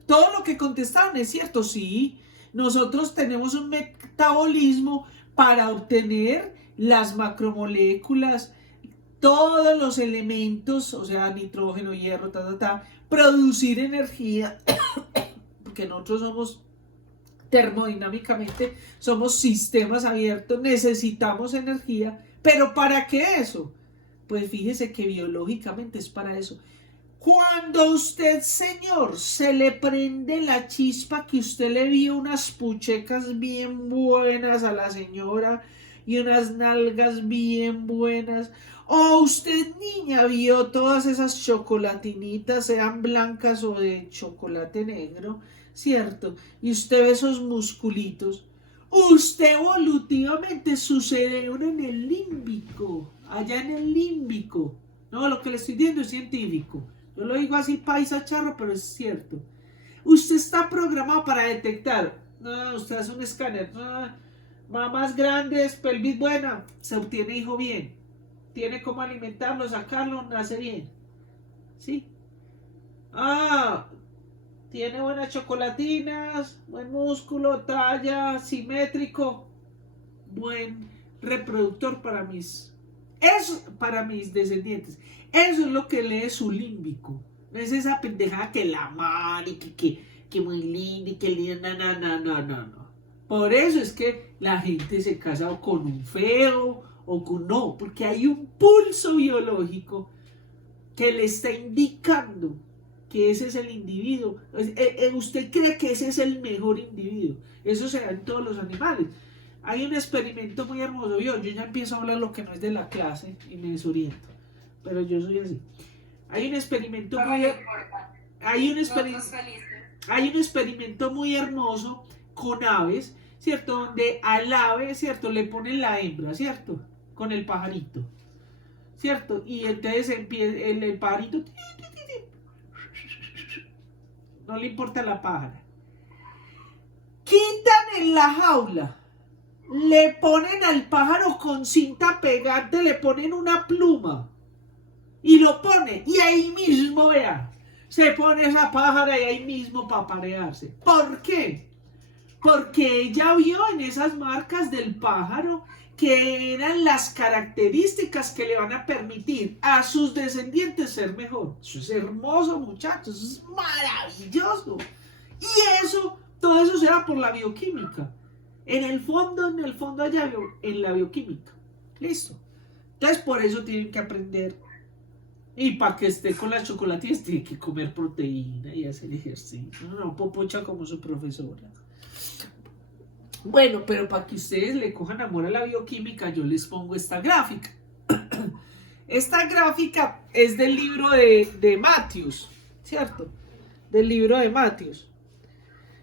todo lo que contestaron es cierto, sí, nosotros tenemos un metabolismo para obtener las macromoléculas, todos los elementos, o sea, nitrógeno, hierro, producir energía, porque nosotros somos termodinámicamente, somos sistemas abiertos, necesitamos energía, pero ¿para qué eso? Pues fíjese que biológicamente es para eso. Cuando usted, señor, se le prende la chispa que usted le vio unas puchecas bien buenas a la señora y unas nalgas bien buenas. O usted, niña, vio todas esas chocolatinitas, sean blancas o de chocolate negro, ¿cierto? Y usted ve esos musculitos. Usted evolutivamente, su cerebro en el límbico, allá en el límbico. No, lo que le estoy diciendo es científico. Yo lo digo así paisa charro, pero es cierto. Usted está programado para detectar. No, usted hace un escáner. No, mamás grandes, pelvis buena, se obtiene hijo bien. Tiene cómo alimentarlo, sacarlo, nace bien. ¿Sí? Tiene buenas chocolatinas, buen músculo, talla, simétrico, buen reproductor para mis descendientes. Eso es lo que lee su límbico. No es esa pendejada que la madre, que muy linda y que linda, no. Por eso es que la gente se casa o con un feo o con no, porque hay un pulso biológico que le está indicando que ese es el individuo. Usted cree que ese es el mejor individuo. Eso se da en todos los animales. Hay un experimento muy hermoso. Yo ya empiezo a hablar lo que no es de la clase y me desoriento. Pero yo soy así. Hay un experimento hay un experimento muy hermoso con aves, ¿cierto? Donde al ave, ¿cierto? Le ponen la hembra, ¿cierto? Con el pajarito, ¿cierto? Y entonces el pajarito no le importa la pájara. Quitan en la jaula, le ponen al pájaro con cinta pegante, le ponen una pluma y lo pone, y ahí mismo, vea, se pone esa pájara y ahí mismo para parearse. ¿Por qué? Porque ella vio en esas marcas del pájaro que eran las características que le van a permitir a sus descendientes ser mejor. Eso es hermoso, muchachos, eso es maravilloso. Y eso, todo eso se da por la bioquímica. En el fondo allá, en la bioquímica. Listo. Entonces, por eso tienen que aprender. Y para que esté con las chocolates, tiene que comer proteína y hacer ejercicio. No, popocha como su profesora. Bueno, pero para que ustedes le cojan amor a la bioquímica, yo les pongo esta gráfica. Esta gráfica es del libro de Matthews, ¿cierto? Del libro de Matthews.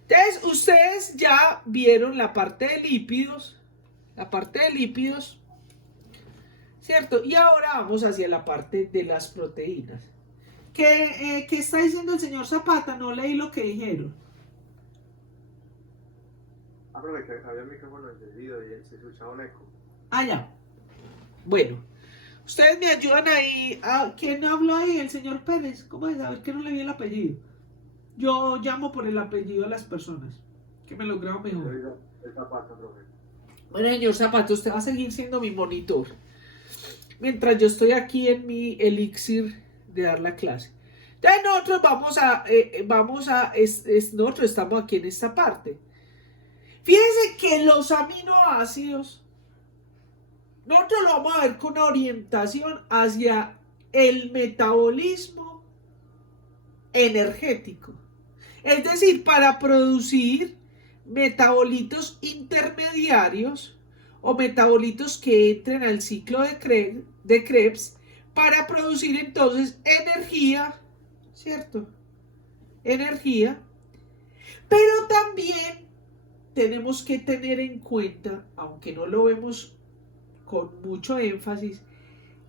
Entonces, ustedes ya vieron la parte de lípidos, ¿cierto? Y ahora vamos hacia la parte de las proteínas. ¿Qué está diciendo el señor Zapata? No leí lo que dijeron. Profe, que había el micrófono encendido y se escuchaba un eco. Ya. Bueno, ustedes me ayudan ahí. ¿Quién habló ahí? El señor Pérez. ¿Cómo es? A ver que no le vi el apellido. Yo llamo por el apellido a las personas, que me lo grabo mejor. El Zapata, profe. Bueno, señor Zapata, usted va a seguir siendo mi monitor mientras yo estoy aquí en mi elixir de dar la clase. Entonces nosotros estamos aquí en esta parte. Fíjense que los aminoácidos, nosotros lo vamos a ver con una orientación hacia el metabolismo energético. Es decir, para producir metabolitos intermediarios o metabolitos que entren al ciclo de Krebs para producir entonces energía, ¿cierto? Energía, pero también tenemos que tener en cuenta, aunque no lo vemos con mucho énfasis,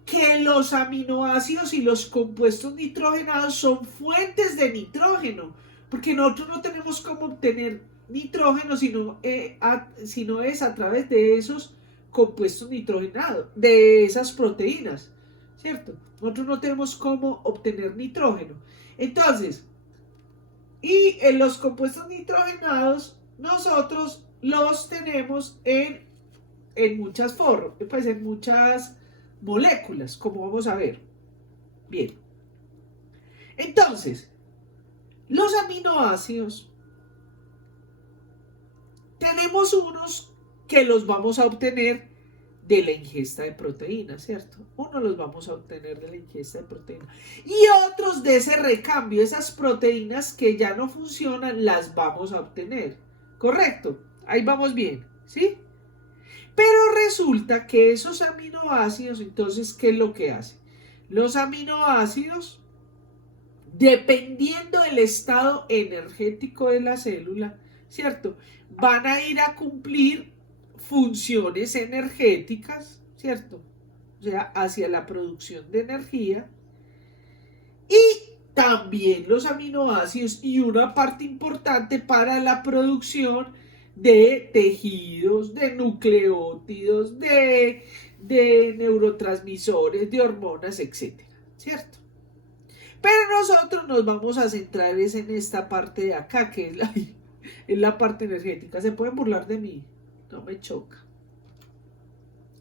que los aminoácidos y los compuestos nitrogenados son fuentes de nitrógeno, porque nosotros no tenemos cómo obtener nitrógeno sino es a través de esos compuestos nitrogenados, de esas proteínas, ¿cierto? Nosotros no tenemos cómo obtener nitrógeno. Entonces, y en los compuestos nitrogenados, nosotros los tenemos en muchas formas, pues en muchas moléculas, como vamos a ver. Bien. Entonces, los aminoácidos, tenemos unos que los vamos a obtener de la ingesta de proteínas, ¿cierto? Unos los vamos a obtener de la ingesta de proteínas. Y otros de ese recambio, esas proteínas que ya no funcionan, las vamos a obtener. ¿Correcto? Ahí vamos bien, ¿sí? Pero resulta que esos aminoácidos, entonces, ¿qué es lo que hace? Los aminoácidos, dependiendo del estado energético de la célula, ¿cierto? Van a ir a cumplir funciones energéticas, ¿cierto? O sea, hacia la producción de energía. Y también los aminoácidos y una parte importante para la producción de tejidos, de nucleótidos, de neurotransmisores, de hormonas, etcétera, ¿cierto? Pero nosotros nos vamos a centrar es en esta parte de acá, que es la parte energética. Se pueden burlar de mí, no me choca.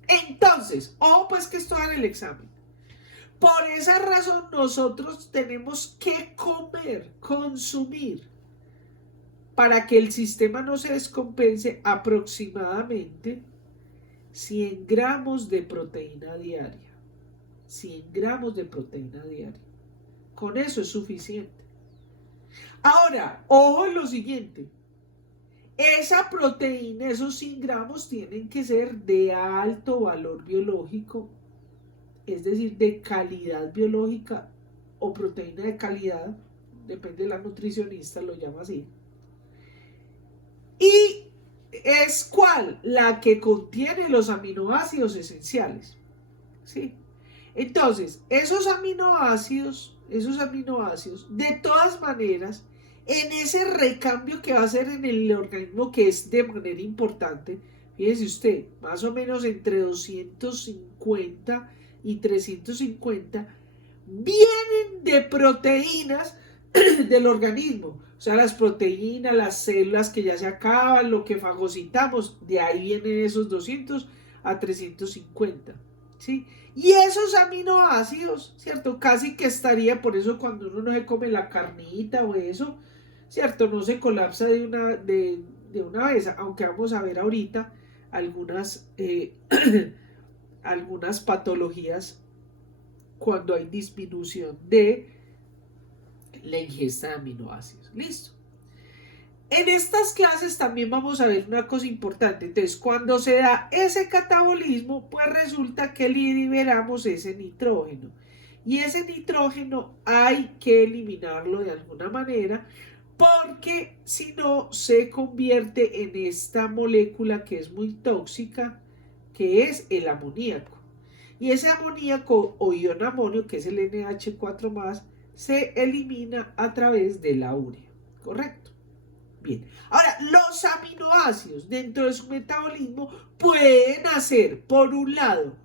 Entonces, pues que esto en el examen. Por esa razón nosotros tenemos que comer, consumir, para que el sistema no se descompense, aproximadamente 100 gramos de proteína diaria. 100 gramos de proteína diaria. Con eso es suficiente. Ahora, ojo en lo siguiente. Esa proteína, esos 100 gramos, tienen que ser de alto valor biológico, es decir, de calidad biológica o proteína de calidad, depende de la nutricionista, lo llama así. Y es ¿cuál? La que contiene los aminoácidos esenciales, ¿sí? Entonces, esos aminoácidos, de todas maneras, en ese recambio que va a hacer en el organismo, que es de manera importante, fíjese usted, más o menos entre 250 y 350, vienen de proteínas del organismo. O sea, las proteínas, las células que ya se acaban, lo que fagocitamos, de ahí vienen esos 200 a 350, ¿sí? Y esos aminoácidos, ¿cierto? Casi que estaría, por eso cuando uno no se come la carnita o eso, ¿cierto? No se colapsa de una vez, aunque vamos a ver ahorita algunas, algunas patologías cuando hay disminución de la ingesta de aminoácidos. Listo. En estas clases también vamos a ver una cosa importante. Entonces, cuando se da ese catabolismo, pues resulta que liberamos ese nitrógeno. Y ese nitrógeno hay que eliminarlo de alguna manera, porque si no se convierte en esta molécula que es muy tóxica, que es el amoníaco. Y ese amoníaco o ion amonio, que es el NH4+, se elimina a través de la urea, ¿correcto? Bien, ahora los aminoácidos dentro de su metabolismo pueden hacer, por un lado,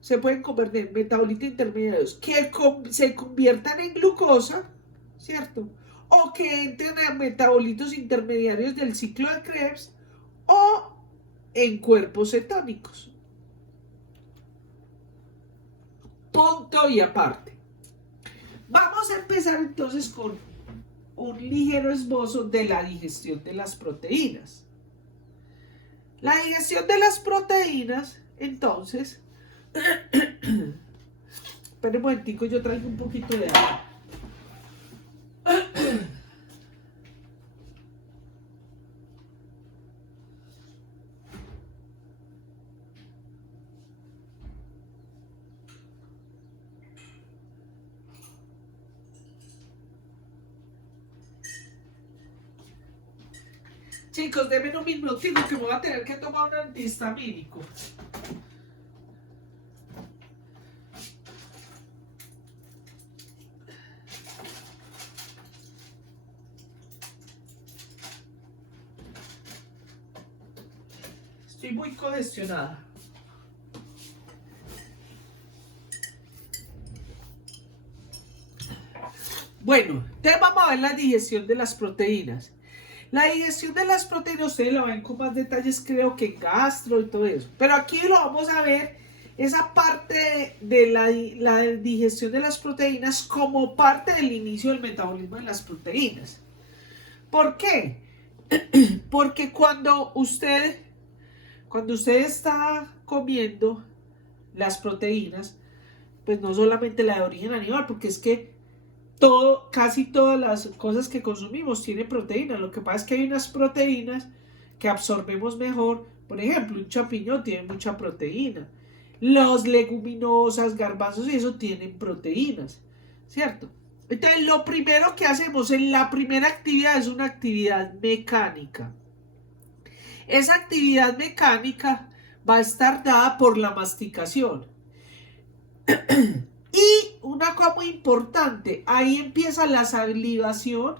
se pueden convertir en metabolitos intermediarios que se conviertan en glucosa, ¿cierto? O que entren a metabolitos intermediarios del ciclo de Krebs o en cuerpos cetónicos. Punto y aparte. Vamos a empezar entonces con un ligero esbozo de la digestión de las proteínas. La digestión de las proteínas, entonces, espera un momentico, yo traigo un poquito de agua. Chicos, denme un minutito que me voy a tener que tomar un antihistamínico. Estoy muy congestionada. Bueno, entonces vamos a ver la digestión de las proteínas. La digestión de las proteínas, ustedes la ven con más detalles, creo que en gastro y todo eso. Pero aquí lo vamos a ver, esa parte de la digestión de las proteínas como parte del inicio del metabolismo de las proteínas. ¿Por qué? Porque cuando usted está comiendo las proteínas, pues no solamente la de origen animal, porque es que casi todas las cosas que consumimos tienen proteínas. Lo que pasa es que hay unas proteínas que absorbemos mejor. Por ejemplo, un champiñón tiene mucha proteína. Los leguminosas, garbanzos y eso tienen proteínas, ¿cierto? Entonces, lo primero que hacemos en la primera actividad es una actividad mecánica. Esa actividad mecánica va a estar dada por la masticación. Y una cosa muy importante, ahí empieza la salivación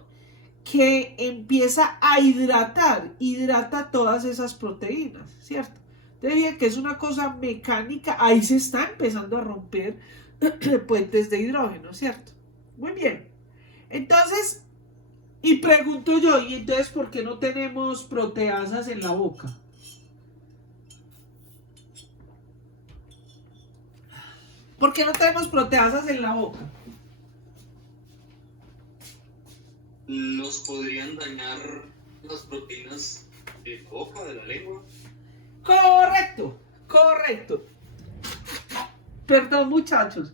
que empieza a hidrata todas esas proteínas, ¿cierto? Entonces, bien que es una cosa mecánica, ahí se está empezando a romper puentes de hidrógeno, ¿cierto? Muy bien. Entonces, y pregunto yo, ¿y entonces por qué no tenemos proteasas en la boca? ¿Por qué no tenemos proteasas en la boca? ¿Nos podrían dañar las proteínas de la boca, de la lengua? Correcto, correcto. Perdón, muchachos.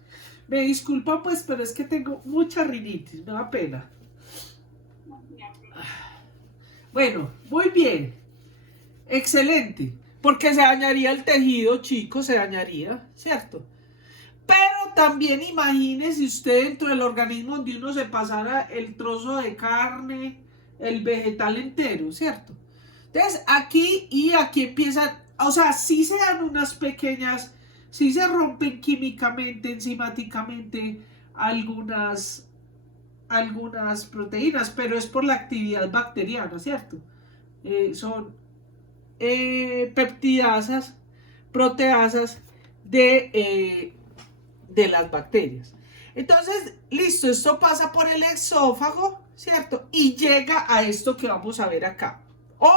Me disculpan pues, pero es que tengo mucha rinitis, me da pena. Bueno, muy bien. Excelente. Porque se dañaría el tejido, chicos, se dañaría, ¿cierto? Pero también imagínese usted dentro del organismo donde uno se pasara el trozo de carne, el vegetal entero, ¿cierto? Entonces, aquí empiezan, o sea, sí se dan unas pequeñas, sí se rompen químicamente, enzimáticamente algunas proteínas, pero es por la actividad bacteriana, ¿cierto? Son peptidasas, proteasas de las bacterias. Entonces, listo, esto pasa por el esófago, ¿cierto? Y llega a esto que vamos a ver acá.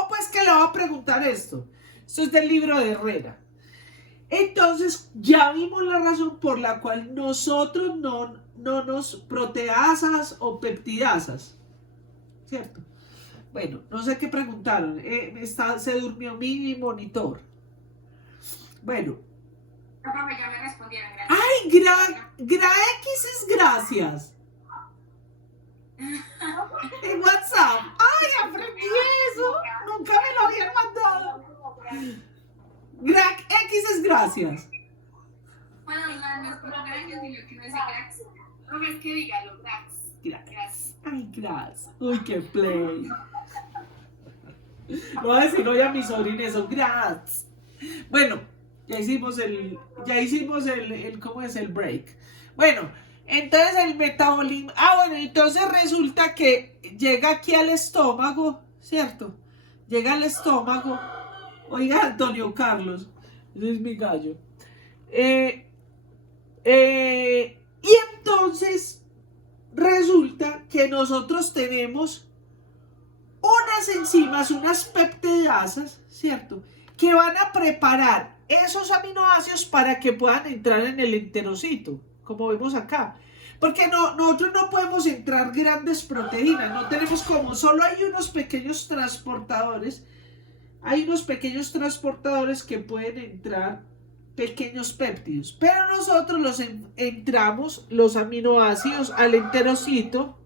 Pues que le voy a preguntar esto. Esto es del libro de Herrera. Entonces, ya vimos la razón por la cual nosotros no nos proteasas o peptidasas, ¿cierto? Bueno, no sé qué preguntaron. Se durmió mi monitor. Bueno. No, profe, ya me respondieron, gracias. ¡Ay, GraX es gracias! En WhatsApp. ¡Ay, aprendí eso! Nunca me lo habían mandado. GraX es gracias. Bueno, no es por gracias, sino que no es gracias. No, es que dígalo, gracias. Ay, gracias. Uy, qué play. Lo voy a decir hoy a mi sobrina eso. Gracias. Bueno, ya hicimos el ¿cómo es el break? Bueno, entonces el metabolismo. Bueno, entonces resulta que llega aquí al estómago, ¿cierto? Llega al estómago. Oiga, Antonio Carlos, ese es mi gallo. Y entonces resulta que nosotros tenemos unas enzimas, unas peptidasas, ¿cierto? Que van a preparar esos aminoácidos para que puedan entrar en el enterocito, como vemos acá. Porque nosotros no podemos entrar grandes proteínas, no tenemos como, solo hay unos pequeños transportadores. Hay unos pequeños transportadores que pueden entrar pequeños péptidos, pero nosotros entramos los aminoácidos al enterocito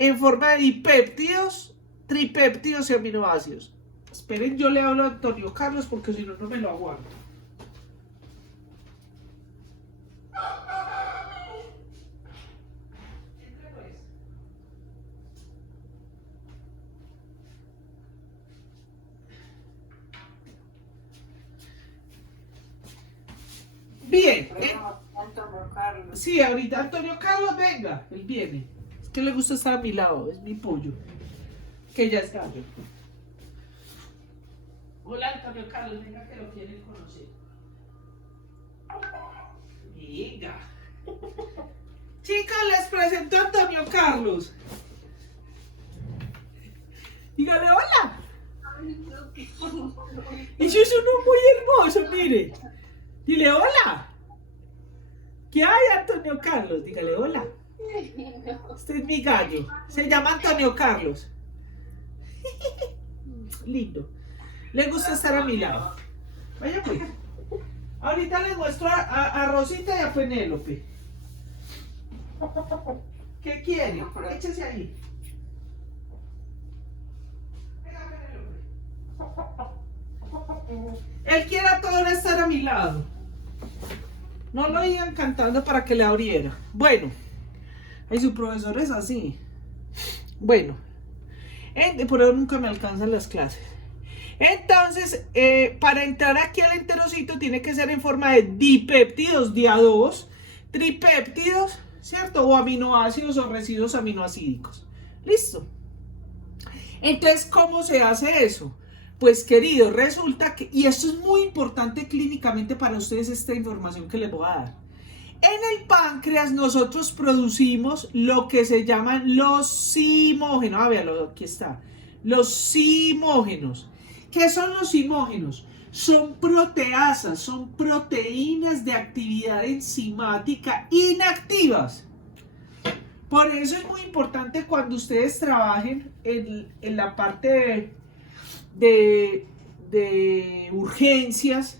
en forma de dipéptidos, tripéptidos y aminoácidos. Esperen, yo le hablo a Antonio Carlos porque si no, no me lo aguanto. Bien. Antonio Carlos. Sí, ahorita Antonio Carlos, venga, él viene. Es que le gusta estar a mi lado, es mi pollo. Que ya es gallo. Hola Antonio Carlos, venga que lo quieren conocer. Venga. Chicas, les presento a Antonio Carlos. Dígale hola. Eso es uno muy hermoso, mire. Dile hola. ¿Qué hay, Antonio Carlos? Dígale hola. Este es mi gallo. Se llama Antonio Carlos. Lindo. Le gusta estar a mi lado. Vaya pues. Ahorita les muestro a Rosita y a Penélope. ¿Qué quiere? Échese ahí. Venga, Penélope. Él quiere a toda hora estar a mi lado. No lo iban cantando para que le abriera. Bueno, y su profesor es así. Bueno, por eso nunca me alcanzan las clases. Entonces, para entrar aquí al enterocito tiene que ser en forma de dipéptidos de A2, tripéptidos, ¿cierto? O aminoácidos o residuos aminoácidicos. Listo. Entonces, ¿cómo se hace eso? Pues, querido, resulta que, y esto es muy importante clínicamente para ustedes, esta información que les voy a dar. En el páncreas nosotros producimos lo que se llaman los simógenos. Véalo, aquí está. Los simógenos. ¿Qué son los simógenos? Son proteasas, son proteínas de actividad enzimática inactivas. Por eso es muy importante cuando ustedes trabajen en la parte de urgencias,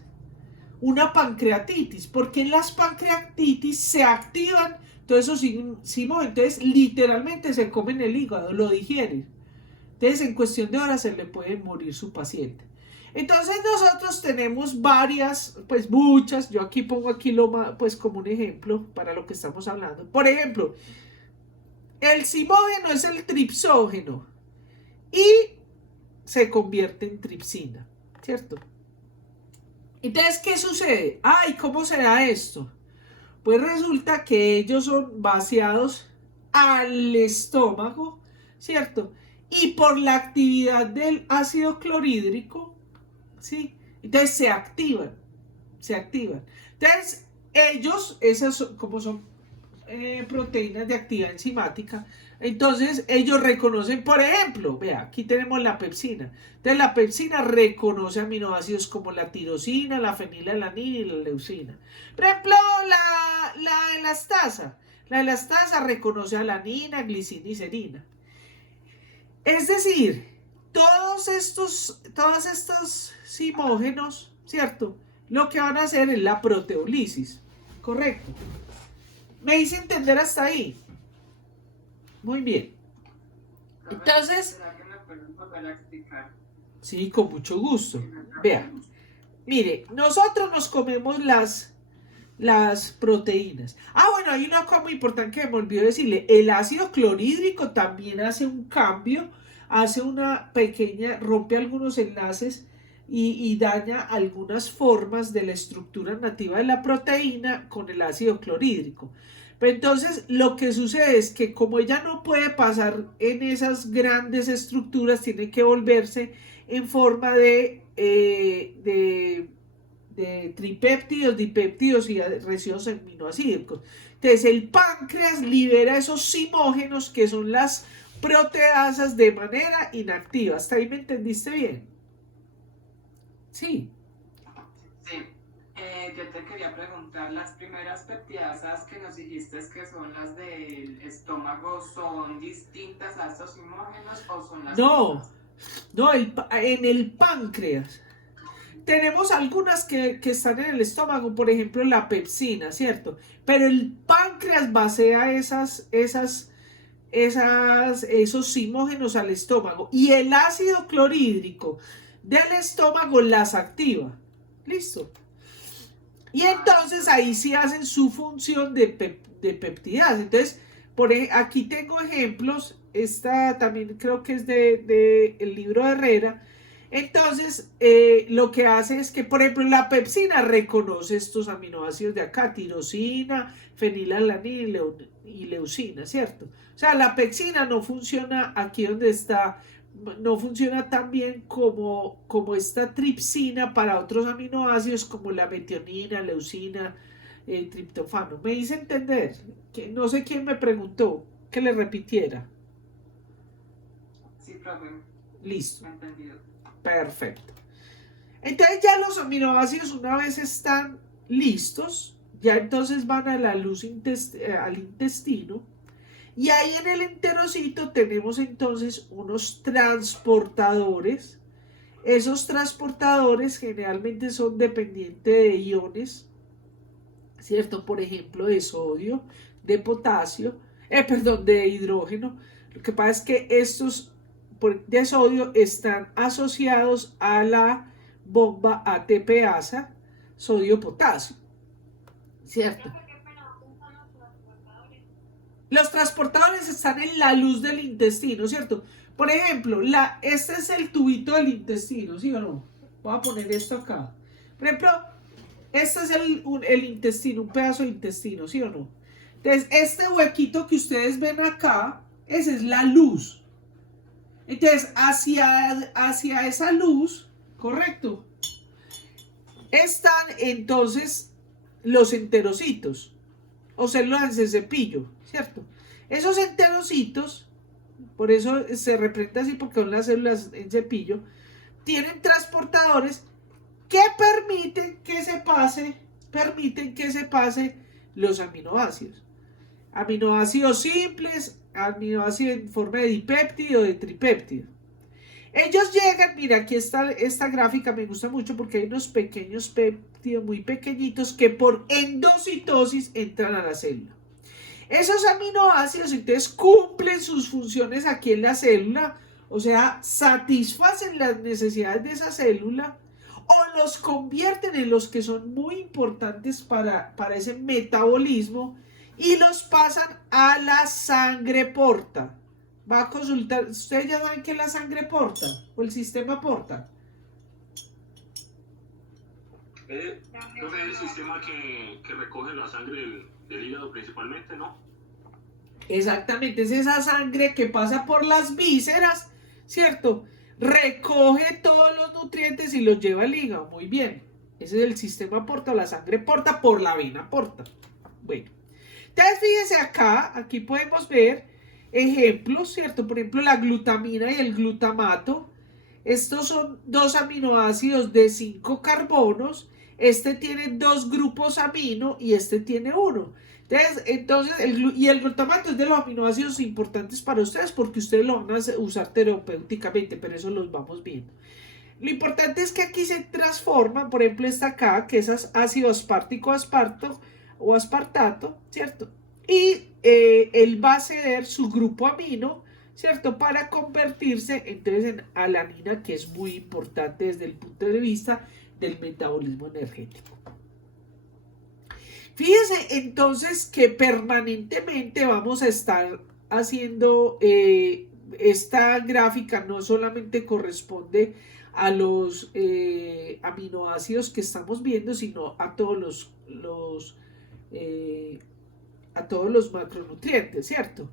una pancreatitis, porque en las pancreatitis se activan todos esos simógenos, entonces literalmente se comen el hígado, lo digieren. Entonces en cuestión de horas se le puede morir su paciente. Entonces nosotros tenemos varias, pues muchas, yo aquí pongo aquí pues como un ejemplo para lo que estamos hablando. Por ejemplo, el simógeno es el tripsógeno y se convierte en tripsina, ¿cierto? Entonces, ¿qué sucede? Ay, ¿cómo se da esto? Pues resulta que ellos son vaciados al estómago, ¿cierto? Y por la actividad del ácido clorhídrico, ¿sí? Entonces se activan. Entonces, ellos, esas como son proteínas de actividad enzimática, entonces ellos reconocen, por ejemplo, vea, aquí tenemos la pepsina. Entonces la pepsina reconoce aminoácidos como la tirosina, la fenilalanina y la leucina. Por ejemplo, la elastasa. La elastasa reconoce alanina, glicina y serina. Es decir, todos estos simógenos, ¿cierto? Lo que van a hacer es la proteólisis, ¿correcto? ¿Me hice entender hasta ahí? Muy bien. Entonces, ¿Será que me pueden volver a explicar? sí, con mucho gusto. Vea, mire, nosotros nos comemos las proteínas. Bueno, hay una cosa muy importante que me olvidó decirle. El ácido clorhídrico también hace un cambio, hace una pequeña, rompe algunos enlaces y daña algunas formas de la estructura nativa de la proteína con el ácido clorhídrico. Pero entonces lo que sucede es que como ella no puede pasar en esas grandes estructuras, tiene que volverse en forma de tripéptidos, dipéptidos y residuos aminoácidos. Entonces el páncreas libera esos simógenos que son las proteasas de manera inactiva. ¿Hasta ahí me entendiste bien? Sí. Sí. Yo te quería preguntar, las primeras peptidasas que nos dijiste que son las del estómago, ¿son distintas a estos simógenos o son las mismas? No, en el páncreas. Tenemos algunas que están en el estómago, por ejemplo la pepsina, ¿cierto? Pero el páncreas basea esos simógenos al estómago y el ácido clorhídrico del estómago las activa. ¿Listo? Y entonces ahí sí hacen su función de peptidasa. Entonces, aquí tengo ejemplos. Esta también creo que es de el libro de Herrera. Entonces, lo que hace es que, por ejemplo, la pepsina reconoce estos aminoácidos de acá, tirosina, fenilalanina y leucina, ¿cierto? O sea, la pepsina no funciona aquí donde está, no funciona tan bien como esta tripsina para otros aminoácidos como la metionina, leucina, triptofano. ¿Me hice entender? Que no sé quién me preguntó que le repitiera. Sí, profe. Listo. Entendido. Perfecto. Entonces ya los aminoácidos una vez están listos, ya entonces van a la luz al intestino. Y ahí en el enterocito tenemos entonces unos transportadores. Esos transportadores generalmente son dependientes de iones, ¿cierto? Por ejemplo, de sodio, de potasio, de hidrógeno. Lo que pasa es que estos de sodio están asociados a la bomba ATPasa, sodio, potasio. ¿Cierto? Los transportadores están en la luz del intestino, ¿cierto? Por ejemplo, este es el tubito del intestino, ¿sí o no? Voy a poner esto acá. Por ejemplo, este es el intestino, un pedazo de intestino, ¿sí o no? Entonces, este huequito que ustedes ven acá, esa es la luz. Entonces, hacia esa luz, correcto, están entonces los enterocitos o células de cepillo, ¿cierto? Esos enterocitos, por eso se representa así porque son las células en cepillo, tienen transportadores que permiten que se pase los aminoácidos. Aminoácidos simples, aminoácidos en forma de dipéptido o de tripéptido. Ellos llegan, mira, aquí está esta gráfica, me gusta mucho porque hay unos pequeños péptidos muy pequeñitos que por endocitosis entran a la célula. Esos aminoácidos entonces cumplen sus funciones aquí en la célula, o sea, satisfacen las necesidades de esa célula o los convierten en los que son muy importantes para ese metabolismo y los pasan a la sangre porta. Va a consultar, ustedes ya saben qué es la sangre porta o el sistema porta. Es el sistema que recoge la sangre del hígado principalmente, ¿no? Exactamente, es esa sangre que pasa por las vísceras, ¿cierto? Recoge todos los nutrientes y los lleva al hígado. Muy bien, ese es el sistema porta, la sangre porta por la vena porta. Bueno, entonces fíjense acá, aquí podemos ver ejemplos, ¿cierto? Por ejemplo, la glutamina y el glutamato. Estos son dos aminoácidos de 5 carbonos. Este tiene 2 grupos amino y este tiene 1. Entonces el glutamato es de los aminoácidos importantes para ustedes porque ustedes lo van a usar terapéuticamente, pero eso los vamos viendo. Lo importante es que aquí se transforma, por ejemplo, esta acá, que es ácido aspartico o aspartato, ¿cierto? Y él va a ceder su grupo amino, ¿cierto? Para convertirse entonces en alanina, que es muy importante desde el punto de vista del metabolismo energético. Fíjense entonces que permanentemente vamos a estar haciendo esta gráfica, no solamente corresponde a los aminoácidos que estamos viendo, sino a todos los macronutrientes, ¿cierto?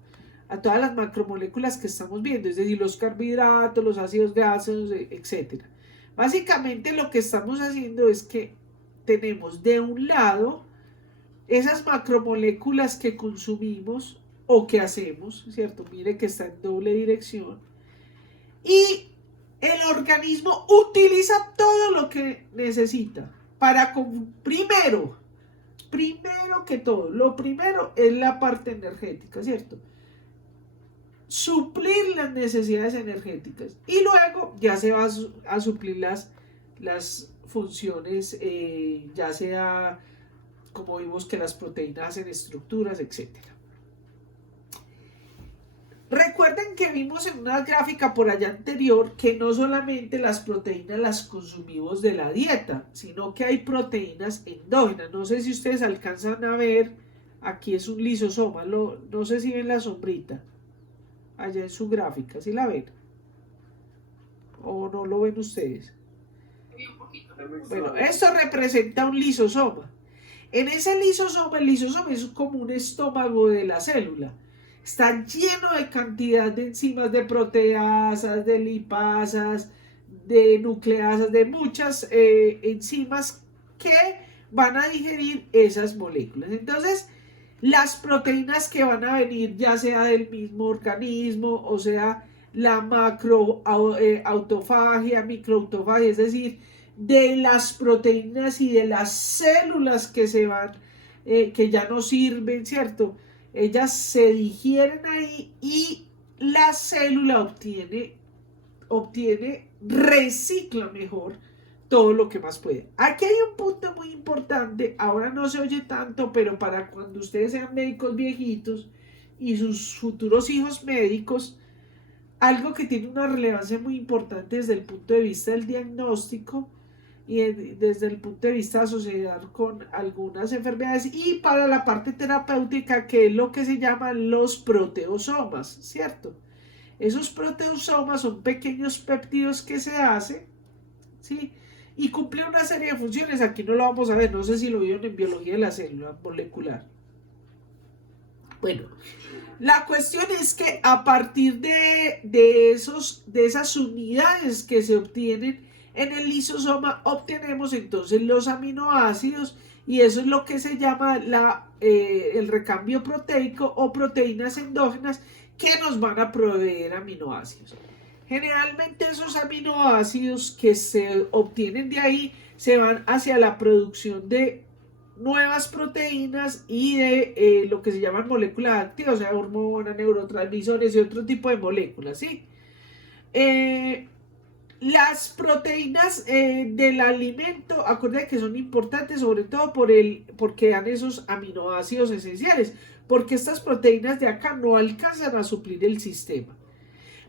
A todas las macromoléculas que estamos viendo, es decir, los carbohidratos, los ácidos grasos, etc. Básicamente lo que estamos haciendo es que tenemos de un lado esas macromoléculas que consumimos o que hacemos, ¿cierto? Mire que está en doble dirección. Y el organismo utiliza todo lo que necesita para, primero que todo, lo primero es la parte energética, ¿cierto? Suplir las necesidades energéticas y luego ya se va a suplir las funciones, ya sea como vimos que las proteínas hacen estructuras, etc. Recuerden que vimos en una gráfica por allá anterior que no solamente las proteínas las consumimos de la dieta, sino que hay proteínas endógenas. No sé si ustedes alcanzan a ver, aquí es un lisosoma, no sé si ven la sombrita, allá en su gráfica, ¿sí la ven? ¿O no lo ven ustedes? Un poquito. Bueno, esto representa un lisosoma. En ese lisosoma, el lisosoma es como un estómago de la célula. Está lleno de cantidad de enzimas, de proteasas, de lipasas, de nucleasas, de muchas enzimas que van a digerir esas moléculas. Entonces, las proteínas que van a venir, ya sea del mismo organismo, o sea, la macroautofagia, microautofagia, es decir, de las proteínas y de las células que se van, que ya no sirven, ¿cierto? Ellas se digieren ahí y la célula recicla mejor todo lo que más puede. Aquí hay un punto muy importante, ahora no se oye tanto, pero para cuando ustedes sean médicos viejitos y sus futuros hijos médicos, algo que tiene una relevancia muy importante desde el punto de vista del diagnóstico, y desde el punto de vista asociado con algunas enfermedades, y para la parte terapéutica, que es lo que se llaman los proteosomas, ¿cierto? Esos proteosomas son pequeños péptidos que se hacen, ¿sí? Y cumplen una serie de funciones. Aquí no lo vamos a ver, no sé si lo vieron en biología de la célula molecular. Bueno, la cuestión es que a partir de esas unidades que se obtienen en el lisosoma, obtenemos entonces los aminoácidos, y eso es lo que se llama el recambio proteico o proteínas endógenas que nos van a proveer aminoácidos. Generalmente esos aminoácidos que se obtienen de ahí se van hacia la producción de nuevas proteínas y de lo que se llaman moléculas activas, o sea, hormonas, neurotransmisores y otro tipo de moléculas, ¿sí? Las proteínas del alimento, acuérdense que son importantes, sobre todo porque dan esos aminoácidos esenciales, porque estas proteínas de acá no alcanzan a suplir el sistema.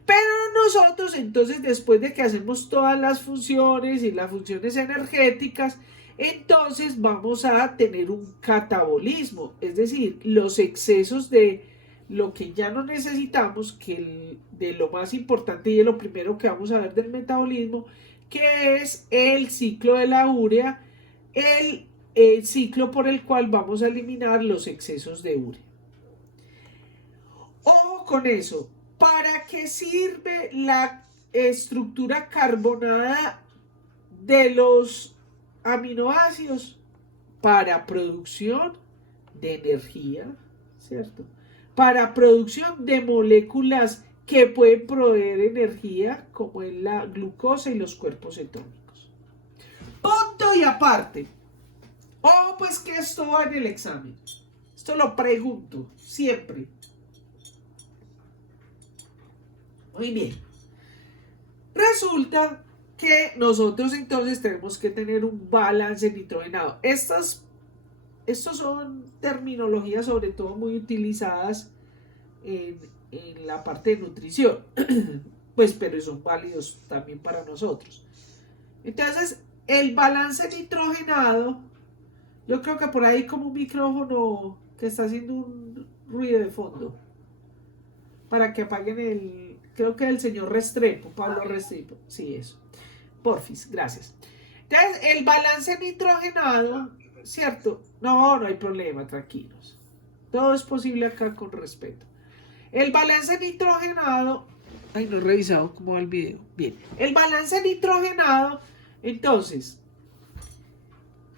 Pero nosotros, entonces, después de que hacemos todas las funciones y las funciones energéticas, entonces vamos a tener un catabolismo, es decir, los excesos de lo que ya no necesitamos, que de lo más importante y de lo primero que vamos a ver del metabolismo, que es el ciclo de la urea, el ciclo por el cual vamos a eliminar los excesos de urea. Ojo con eso. ¿Para qué sirve la estructura carbonada de los aminoácidos? Para producción de energía, ¿cierto? Para producción de moléculas que pueden proveer energía, como es la glucosa y los cuerpos cetónicos. Punto y aparte. Pues que esto va en el examen. Esto lo pregunto siempre. Muy bien. Resulta que nosotros entonces tenemos que tener un balance nitrogenado. Estos son terminologías sobre todo muy utilizadas en la parte de nutrición, pues, pero son válidos también para nosotros. Entonces, el balance nitrogenado, yo creo que por ahí como un micrófono que está haciendo un ruido de fondo, para que apaguen creo que el señor Restrepo, Pablo Restrepo, sí, eso. Porfis, gracias. Entonces, el balance nitrogenado, ¿cierto? No hay problema, tranquilos. Todo es posible acá con respeto. El balance nitrogenado, no he revisado cómo va el video. Bien, el balance nitrogenado, entonces,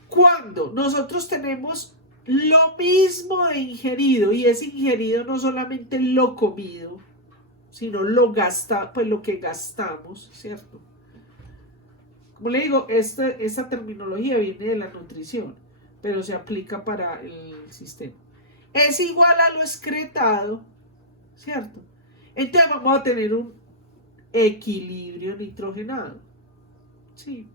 cuando nosotros tenemos lo mismo de ingerido, y es ingerido no solamente lo comido, sino lo que gastamos, ¿cierto? Como le digo, esta terminología viene de la nutrición, pero se aplica para el sistema. Es igual a lo excretado, ¿cierto? Entonces vamos a tener un equilibrio nitrogenado, ¿sí?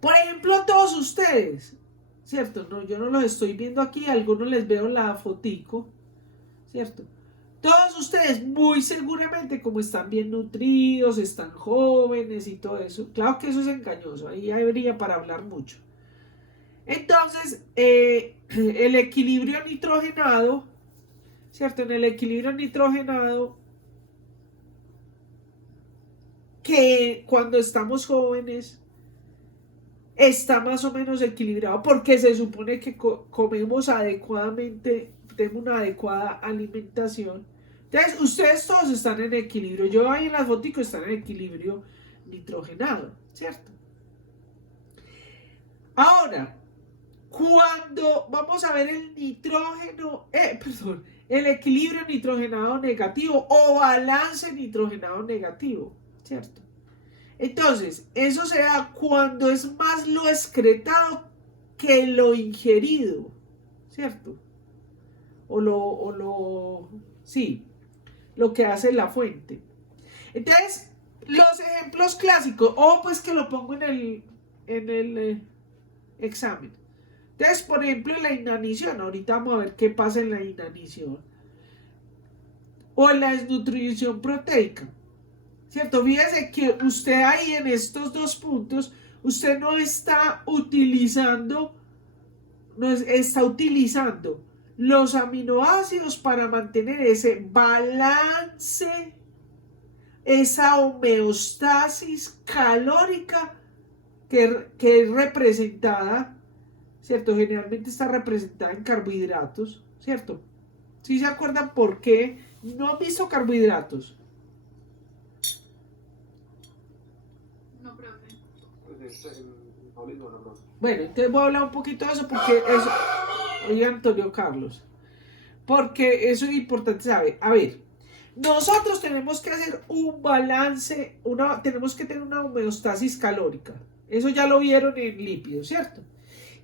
Por ejemplo, todos ustedes, ¿cierto? No, yo no los estoy viendo aquí, a algunos les veo la fotico, ¿cierto? Todos ustedes muy seguramente, como están bien nutridos, están jóvenes y todo eso, claro que eso es engañoso, ahí habría para hablar mucho. Entonces, el equilibrio nitrogenado, ¿cierto? En el equilibrio nitrogenado, que cuando estamos jóvenes está más o menos equilibrado, porque se supone que comemos adecuadamente, tenemos una adecuada alimentación. Entonces, ustedes todos están en equilibrio. Yo ahí en las fotos están en equilibrio nitrogenado, ¿cierto? Ahora, cuando vamos a ver el el equilibrio nitrogenado negativo o balance nitrogenado negativo, ¿cierto? Entonces, eso se da cuando es más lo excretado que lo ingerido, ¿cierto? Sí, lo que hace la fuente. Entonces, los ejemplos clásicos, pues que lo pongo en el examen. Entonces, por ejemplo, la inanición, ahorita vamos a ver qué pasa en la inanición. O en la desnutrición proteica, ¿cierto? Fíjese que usted ahí en estos dos puntos, usted no está utilizando, está utilizando los aminoácidos para mantener ese balance, esa homeostasis calórica que es representada, ¿cierto? Generalmente está representada en carbohidratos, ¿cierto? ¿Sí se acuerdan por qué no han visto carbohidratos? No, profe. Bueno, entonces voy a hablar un poquito de eso porque eso, oye Antonio Carlos, porque eso es importante saber. A ver, nosotros tenemos que hacer un balance, tenemos que tener una homeostasis calórica. Eso ya lo vieron en lípidos, ¿cierto?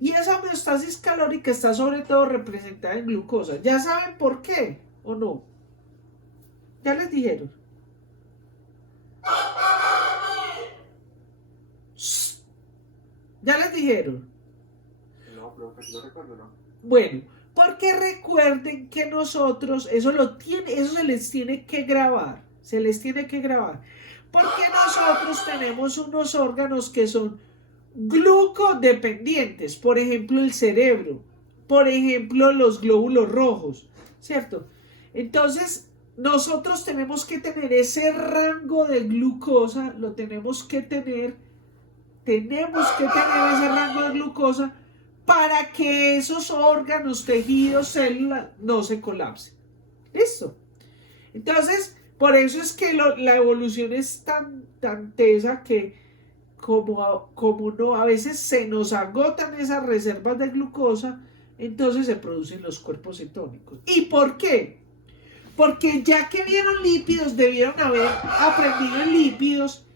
Y esa homeostasis calórica está sobre todo representada en glucosa. ¿Ya saben por qué o no? Ya les dijeron. Ya les dijeron. No, pero no recuerdo, ¿no? Bueno, porque recuerden que nosotros, eso se les tiene que grabar. Se les tiene que grabar. Porque nosotros tenemos unos órganos que son glucodependientes. Por ejemplo, el cerebro. Por ejemplo, los glóbulos rojos. ¿Cierto? Entonces, nosotros tenemos que tener ese rango de glucosa. Lo tenemos que tener. Tenemos que tener ese rango de glucosa para que esos órganos, tejidos, células no se colapsen. ¿Listo? Entonces, por eso es que la evolución es tan tesa que como no, a veces se nos agotan esas reservas de glucosa, entonces se producen los cuerpos cetónicos. ¿Y por qué? Porque ya que vieron lípidos, debieron haber aprendido en lípidos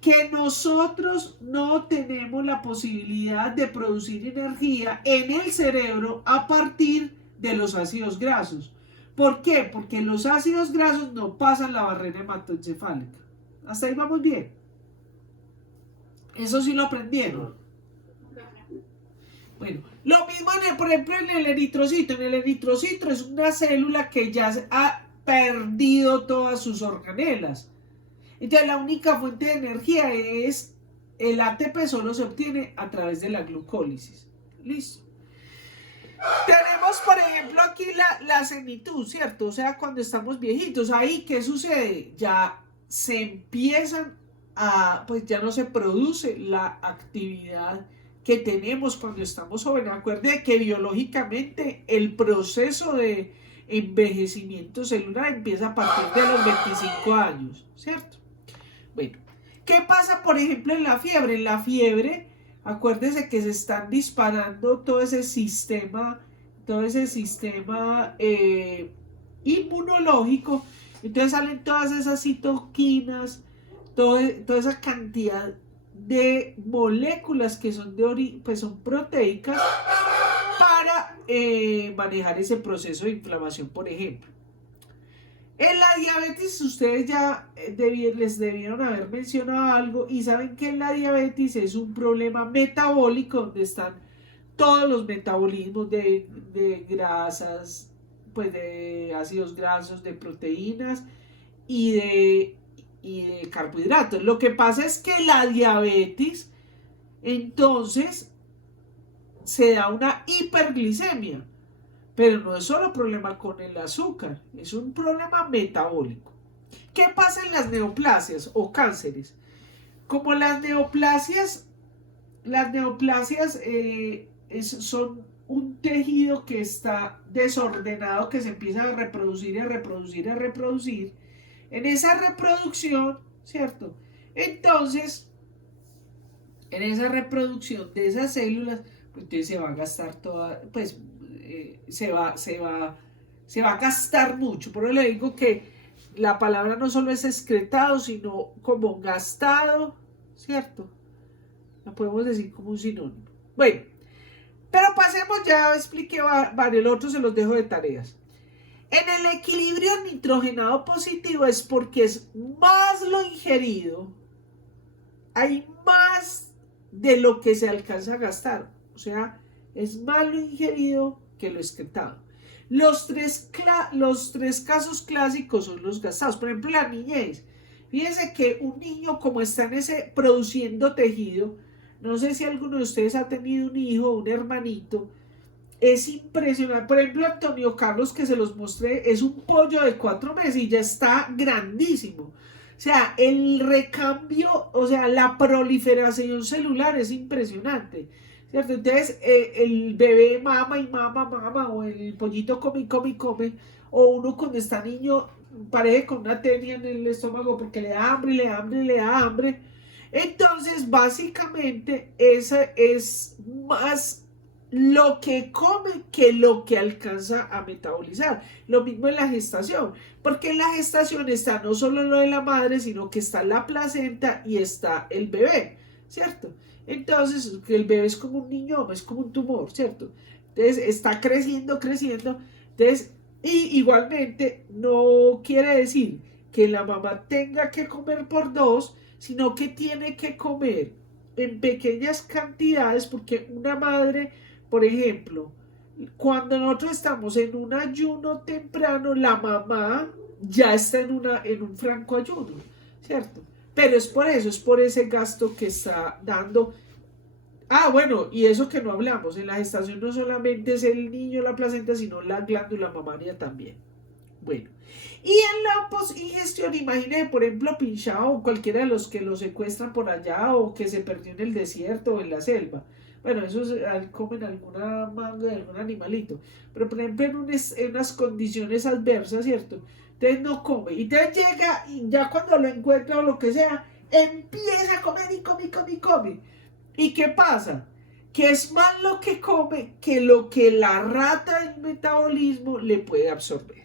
que nosotros no tenemos la posibilidad de producir energía en el cerebro a partir de los ácidos grasos. ¿Por qué? Porque los ácidos grasos no pasan la barrera hematoencefálica. Hasta ahí vamos bien. Eso sí lo aprendieron. Bueno, lo mismo por ejemplo en el eritrocito. En el eritrocito es una célula que ya ha perdido todas sus organelas. Entonces la única fuente de energía es el ATP, solo se obtiene a través de la glucólisis. Listo. Tenemos, por ejemplo, aquí la senitud, ¿cierto? O sea, cuando estamos viejitos, ahí, ¿qué sucede? Ya se empiezan pues ya no se produce la actividad que tenemos cuando estamos jóvenes. Acuérdense que biológicamente el proceso de envejecimiento celular empieza a partir de los 25 años, ¿cierto? Bueno, ¿qué pasa, por ejemplo, en la fiebre? En la fiebre, acuérdense que se están disparando todo ese sistema inmunológico, entonces salen todas esas citoquinas, toda esa cantidad de moléculas que son pues son proteicas para manejar ese proceso de inflamación, por ejemplo. En la diabetes ustedes ya les debieron haber mencionado algo y saben que en la diabetes es un problema metabólico donde están todos los metabolismos de grasas, pues de ácidos grasos, de proteínas y de carbohidratos. Lo que pasa es que la diabetes entonces se da una hiperglicemia. Pero no es solo problema con el azúcar, es un problema metabólico. ¿Qué pasa en las neoplasias o cánceres? Como las neoplasias son un tejido que está desordenado, que se empieza a reproducir y a reproducir y a reproducir. En esa reproducción, ¿cierto? Entonces, en esa reproducción de esas células, pues entonces se va a gastar toda, pues se va a gastar mucho. Por eso le digo que la palabra no solo es excretado, sino como gastado, ¿cierto? La podemos decir como un sinónimo. Bueno, pero pasemos, ya expliqué varios, otros se los dejo de tareas. En el equilibrio nitrogenado positivo es porque es más lo ingerido, hay más de lo que se alcanza a gastar. O sea, es más lo ingerido que lo excretado. Los tres casos clásicos son los gastados. Por ejemplo, la niñez. Fíjense que un niño, como está en ese produciendo tejido, No sé si alguno de ustedes ha tenido un hijo, un hermanito. Es impresionante. Por ejemplo, Antonio Carlos, que se los mostré, es un pollo de 4 meses y ya está grandísimo. O sea, el recambio, o sea, la proliferación celular es impresionante, ¿cierto? Entonces, el bebé mama y mama, o el pollito come y come y come, o uno cuando está niño parece con una tenia en el estómago porque le da hambre, le da hambre, le da hambre. Entonces, básicamente, esa es más lo que come que lo que alcanza a metabolizar. Lo mismo en la gestación, porque en la gestación está no solo lo de la madre, sino que está la placenta y está el bebé, ¿cierto? Entonces, el bebé es como un niño, es como un tumor, ¿cierto? Entonces, está creciendo. Entonces, y igualmente, no quiere decir que la mamá tenga que comer por 2, sino que tiene que comer en pequeñas cantidades, porque una madre, por ejemplo, cuando nosotros estamos en un ayuno temprano, la mamá ya está en un franco ayuno, ¿cierto? Pero es por eso, es por ese gasto que está dando. Ah, bueno, y eso que no hablamos, en la gestación no solamente es el niño, la placenta, sino la glándula mamaria también. Bueno, y en la posigestión, imagínense, por ejemplo, Pinchado o cualquiera de los que lo secuestran por allá o que se perdió en el desierto o en la selva. Bueno, esos comen alguna manga de algún animalito. Pero, por ejemplo, en unas condiciones adversas, ¿cierto? Entonces no come. Y entonces llega y ya cuando lo encuentra o lo que sea, empieza a comer y come. ¿Y qué pasa? Que es más lo que come que lo que la rata del metabolismo le puede absorber.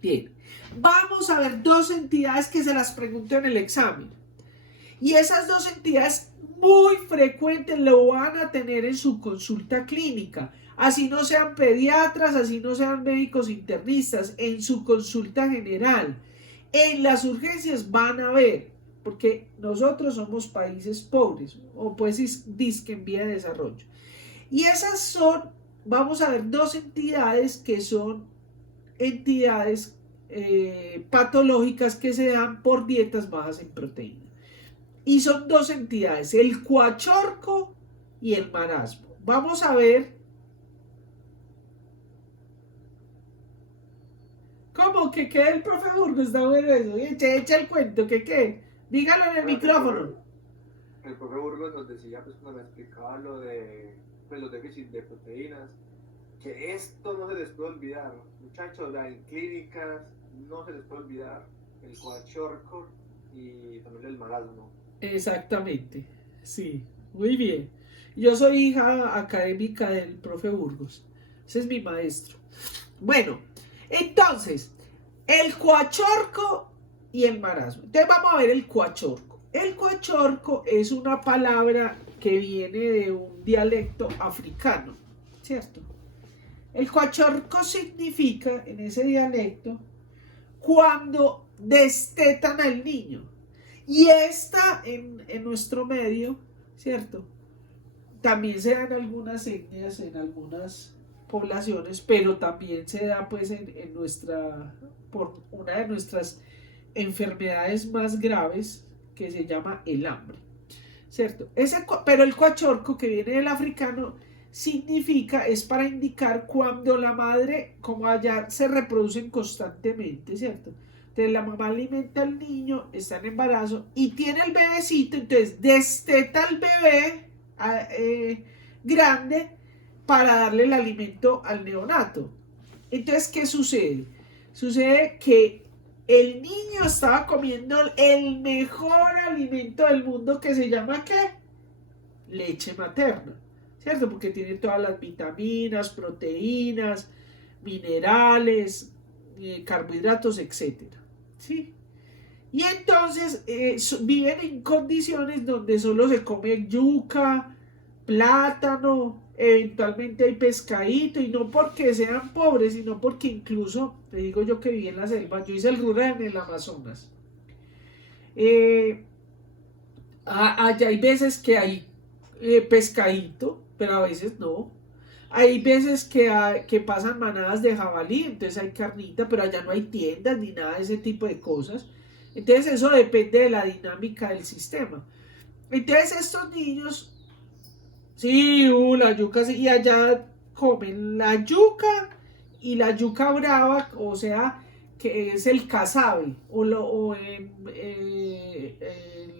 Bien, vamos a ver 2 entidades que se las pregunto en el examen. Y esas 2 entidades muy frecuentes lo van a tener en su consulta clínica. Así no sean pediatras, así no sean médicos internistas, en su consulta general. En las urgencias van a ver, porque nosotros somos países pobres, o pues disque en vía de desarrollo. Y esas son, vamos a ver 2 entidades que son entidades patológicas que se dan por dietas bajas en proteína. Y son 2 entidades, el cuachorco y el marasmo. Vamos a ver. ¿Cómo? ¿Que qué el profe Burgos? Está bueno eso. Echa el cuento, ¿que qué? Dígalo en el micrófono. El profe Burgos nos decía, pues cuando me explicaba lo de los déficits de proteínas, que esto no se les puede olvidar. Muchachos, en clínicas no se les puede olvidar el cuachorco y también el marasmo. Exactamente, sí, muy bien. Yo soy hija académica del profe Burgos. Ese es mi maestro. Bueno, entonces, el cuachorco y el marasmo. Entonces vamos a ver el cuachorco. El cuachorco es una palabra que viene de un dialecto africano, ¿cierto? El cuachorco significa, en ese dialecto, cuando destetan al niño. Y esta en nuestro medio, ¿cierto? También se dan algunas etnias en algunas poblaciones, pero también se da pues por una de nuestras enfermedades más graves que se llama el hambre, ¿cierto? Pero el cuachorco, que viene del africano, es para indicar cuando la madre, como allá se reproducen constantemente, ¿cierto? Entonces la mamá alimenta al niño, está en embarazo y tiene el bebecito, entonces desteta al bebé grande para darle el alimento al neonato. Entonces, ¿qué sucede? Sucede que el niño estaba comiendo el mejor alimento del mundo, que se llama ¿qué? Leche materna, ¿cierto? Porque tiene todas las vitaminas, proteínas, minerales, carbohidratos, etcétera. ¿Sí? Y entonces viven en condiciones donde solo se come yuca, plátano, eventualmente hay pescadito, y no porque sean pobres, sino porque incluso, te digo yo que viví en la selva, yo hice el rural en el Amazonas. Allá hay veces que hay pescadito, pero a veces no. Hay veces que pasan manadas de jabalí, entonces hay carnita, pero allá no hay tiendas ni nada de ese tipo de cosas. Entonces eso depende de la dinámica del sistema. Entonces estos niños, sí, la yuca, sí, y allá comen la yuca y la yuca brava, o sea, que es el casabe, o en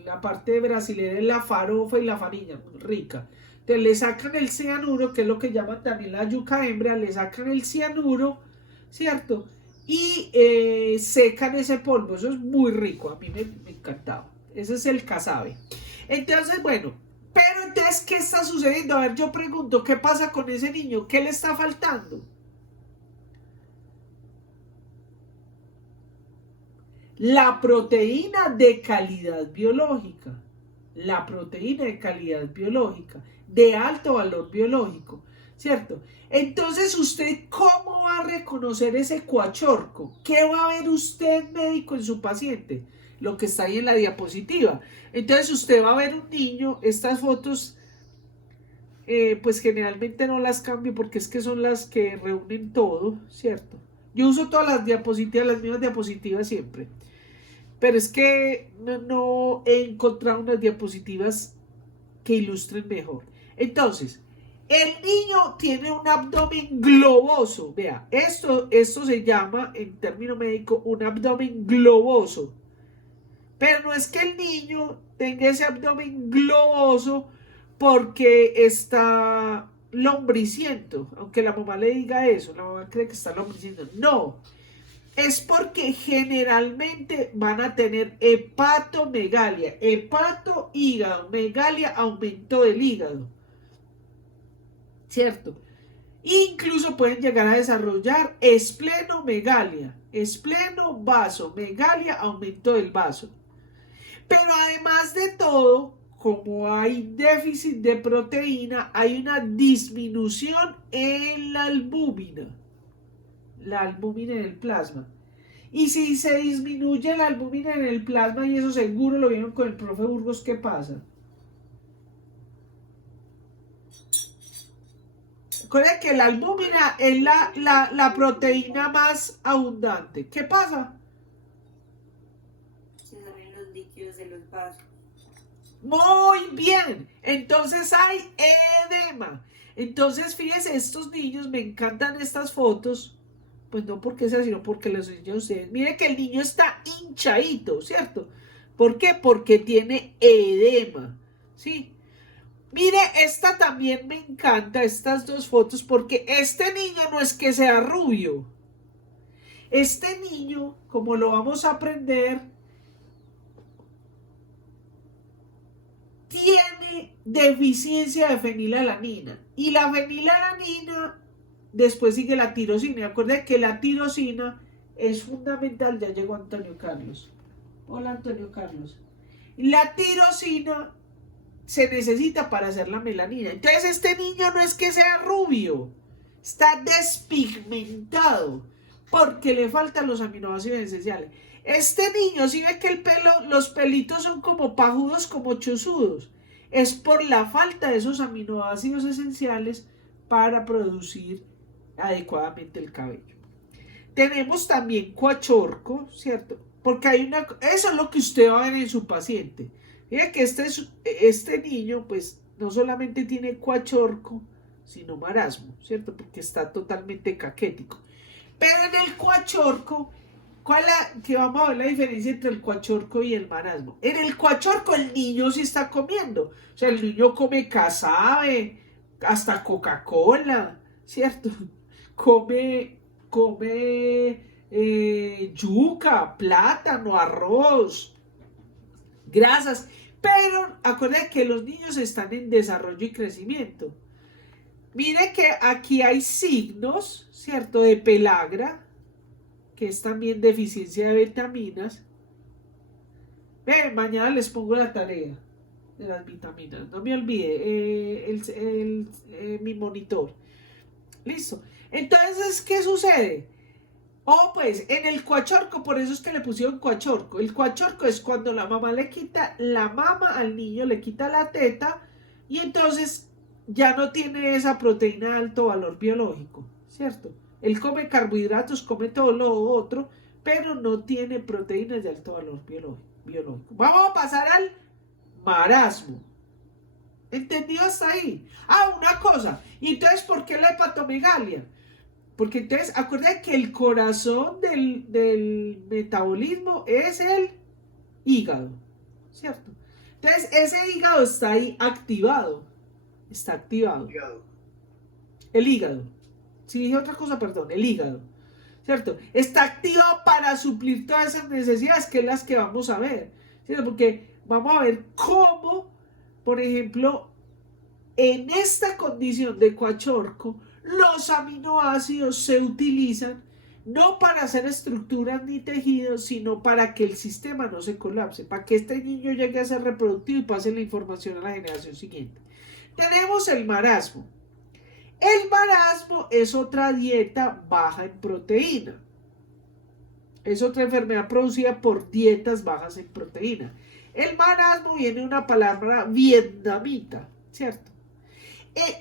la parte brasileña es la farofa y la farina, muy rica. Entonces le sacan el cianuro, que es lo que llaman también la yuca hembra, le sacan el cianuro, ¿cierto? Y secan ese polvo, eso es muy rico, a mí me encantaba. Ese es el casabe. Entonces, bueno, pero entonces, ¿qué está sucediendo? A ver, yo pregunto, ¿qué pasa con ese niño? ¿Qué le está faltando? La proteína de calidad biológica. La proteína de calidad biológica, de alto valor biológico, ¿cierto? Entonces, ¿usted cómo va a reconocer ese cuachorco? ¿Qué va a ver usted, médico, en su paciente? Lo que está ahí en la diapositiva. Entonces, usted va a ver un niño, estas fotos, pues generalmente no las cambio porque es que son las que reúnen todo, ¿cierto? Yo uso todas las diapositivas, las mismas diapositivas siempre. Pero es que no he encontrado unas diapositivas que ilustren mejor. Entonces, el niño tiene un abdomen globoso. Vea, esto se llama, en término médico, un abdomen globoso. Pero no es que el niño tenga ese abdomen globoso porque está lombriciento. Aunque la mamá le diga eso, la mamá cree que está lombriciento. No. Es porque generalmente van a tener hepatomegalia, hepato, hígado, megalia, aumento del hígado, ¿cierto? Incluso pueden llegar a desarrollar esplenomegalia, espleno, vaso, megalia, aumento del vaso. Pero además de todo, como hay déficit de proteína, hay una disminución en la albúmina en el plasma. Y si se disminuye la albúmina en el plasma, y eso seguro lo vieron con el profe Burgos, ¿qué pasa? Recuerden que la albúmina es la proteína más abundante. ¿Qué pasa? Se salen los líquidos de los vasos. Muy bien. Entonces hay edema. Entonces, fíjense, estos niños, me encantan estas fotos. Pues no porque sea, sino porque les enseño a ustedes. Miren que el niño está hinchadito, ¿cierto? ¿Por qué? Porque tiene edema, ¿sí? Mire, esta también me encanta, estas dos fotos, porque este niño no es que sea rubio. Este niño, como lo vamos a aprender, tiene deficiencia de fenilalanina. Y la fenilalanina... Después sigue la tirosina. Acuérdense que la tirosina es fundamental. Ya llegó Antonio Carlos. Hola, Antonio Carlos. La tirosina se necesita para hacer la melanina. Entonces este niño no es que sea rubio. Está despigmentado porque le faltan los aminoácidos esenciales. Este niño, si ve que el pelo, los pelitos son como pajudos, como chuzudos. Es por la falta de esos aminoácidos esenciales para producir adecuadamente el cabello. Tenemos también cuachorco, ¿cierto? Porque hay eso es lo que usted va a ver en su paciente. Mira que este niño, pues, no solamente tiene cuachorco, sino marasmo, ¿cierto? Porque está totalmente caquético. Pero en el cuachorco, que vamos a ver la diferencia entre el cuachorco y el marasmo. En el cuachorco el niño sí está comiendo. O sea, el niño come casabe, hasta Coca-Cola, ¿cierto? Come yuca, plátano, arroz, grasas. Pero acuérdense que los niños están en desarrollo y crecimiento. Mire que aquí hay signos, ¿cierto? De pelagra, que es también deficiencia de vitaminas. Ven, mañana les pongo la tarea de las vitaminas. No me olvide mi monitor. Listo. Entonces, ¿qué sucede? Pues en el cuachorco, por eso es que le pusieron cuachorco. El cuachorco es cuando la mamá le quita la mama al niño, le quita la teta y entonces ya no tiene esa proteína de alto valor biológico, ¿cierto? Él come carbohidratos, come todo lo otro, pero no tiene proteínas de alto valor biológico. Vamos a pasar al marasmo. ¿Entendido hasta ahí? Ah, una cosa. ¿Y entonces por qué la hepatomegalia? Porque entonces, acuérdense que el corazón del metabolismo es el hígado, ¿cierto? Entonces, ese hígado está ahí activado. Está activado. El hígado. Si dije otra cosa, perdón, el hígado. ¿Cierto? Está activado para suplir todas esas necesidades que es las que vamos a ver. ¿Cierto? Porque vamos a ver cómo, por ejemplo, en esta condición de Kwashiorkor, los aminoácidos se utilizan no para hacer estructuras ni tejidos, sino para que el sistema no se colapse, para que este niño llegue a ser reproductivo y pase la información a la generación siguiente. Tenemos el marasmo. El marasmo es otra dieta baja en proteína. Es otra enfermedad producida por dietas bajas en proteína. El marasmo viene de una palabra vietnamita, ¿cierto?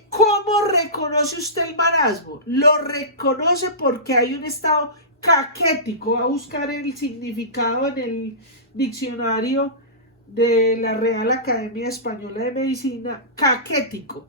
¿Cómo reconoce usted el marasmo? Lo reconoce porque hay un estado caquético. Va a buscar el significado en el diccionario de la Real Academia Española de Medicina. Caquético.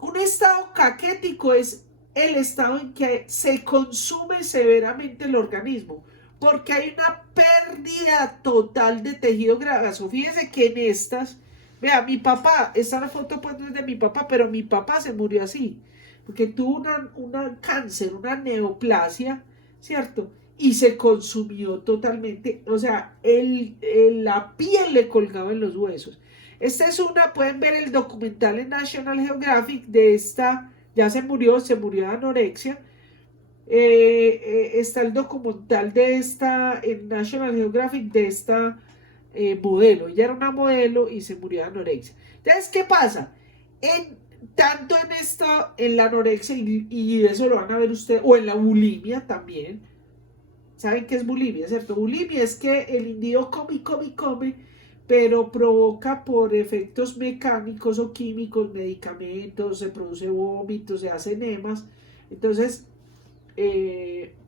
Un estado caquético es el estado en que se consume severamente el organismo, porque hay una pérdida total de tejido graso. Fíjese que en estas, vea, mi papá, esta foto pues no es de mi papá, pero mi papá se murió así, porque tuvo una cáncer, una neoplasia, ¿cierto? Y se consumió totalmente, o sea, la piel le colgaba en los huesos. Esta es pueden ver el documental en National Geographic de esta, ya se murió de anorexia. Está el documental de esta en National Geographic de esta modelo. Ella era una modelo y se murió de anorexia. Entonces, ¿qué pasa? Tanto en la anorexia, y eso lo van a ver ustedes, o en la bulimia también. ¿Saben qué es bulimia, cierto? Bulimia es que el individuo come, pero provoca por efectos mecánicos o químicos, medicamentos, se produce vómito, se hacen enemas, entonces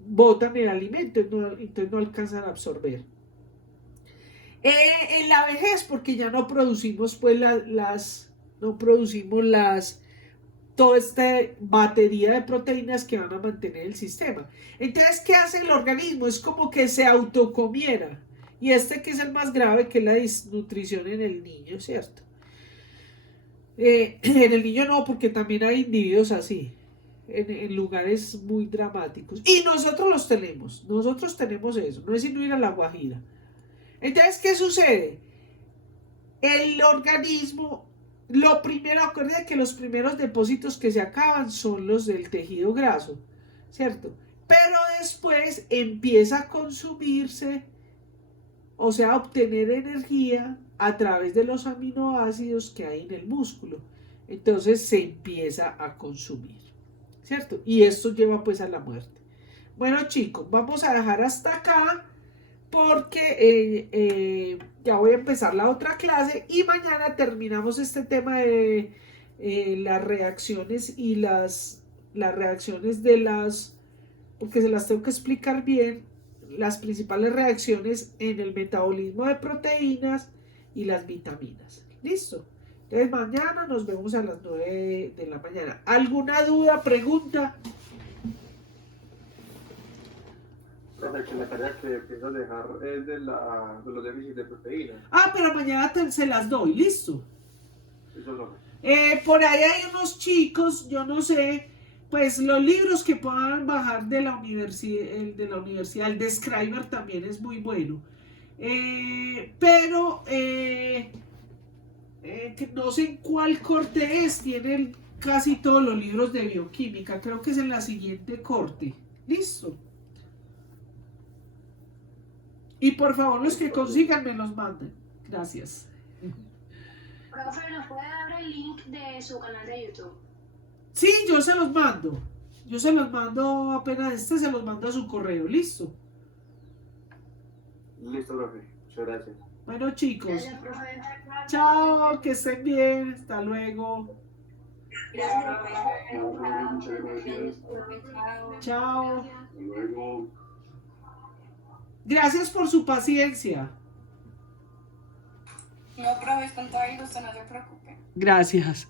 botan el alimento, entonces no alcanzan a absorber. En la vejez, porque ya no producimos pues toda esta batería de proteínas que van a mantener el sistema. Entonces, ¿qué hace el organismo? Es como que se autocomiera. Y que es el más grave, que es la desnutrición en el niño, ¿cierto? En el niño no, porque también hay individuos así, en lugares muy dramáticos. Y nosotros tenemos eso, no es sino ir a La Guajira. Entonces, ¿qué sucede? El organismo, lo primero, acuérdense que los primeros depósitos que se acaban son los del tejido graso, ¿cierto? Pero después empieza a consumirse, o sea, a obtener energía a través de los aminoácidos que hay en el músculo. Entonces se empieza a consumir, ¿cierto? Y esto lleva pues a la muerte. Bueno, chicos, vamos a dejar hasta acá porque ya voy a empezar la otra clase y mañana terminamos este tema de las reacciones y las reacciones porque se las tengo que explicar bien, las principales reacciones en el metabolismo de proteínas y las vitaminas. ¿Listo? Entonces mañana nos vemos a las 9 de la mañana. ¿Alguna duda, pregunta? La tarea que pienso dejar es de los déficits de proteínas. Ah, pero mañana se las doy. ¿Listo? Eso no. Por ahí hay unos chicos, yo no sé, pues los libros que puedan bajar de la universidad, el de Scriber también es muy bueno, pero que no sé en cuál corte es, tienen casi todos los libros de bioquímica, creo que es en la siguiente corte. ¿Listo? Y por favor, los que consigan me los manden. Gracias. Profe, ¿nos puede dar el link de su canal de YouTube? Sí, yo se los mando. Yo se los mando apenas se los mando a su correo. ¿Listo? Listo, profe. Muchas gracias. Bueno, chicos. Gracias, profe. Chao, que estén bien. Hasta luego. Gracias, profe. Muchas gracias. Chao. Hasta luego. Gracias por su paciencia. No, profe, con todo el gusto, no se preocupe. Gracias.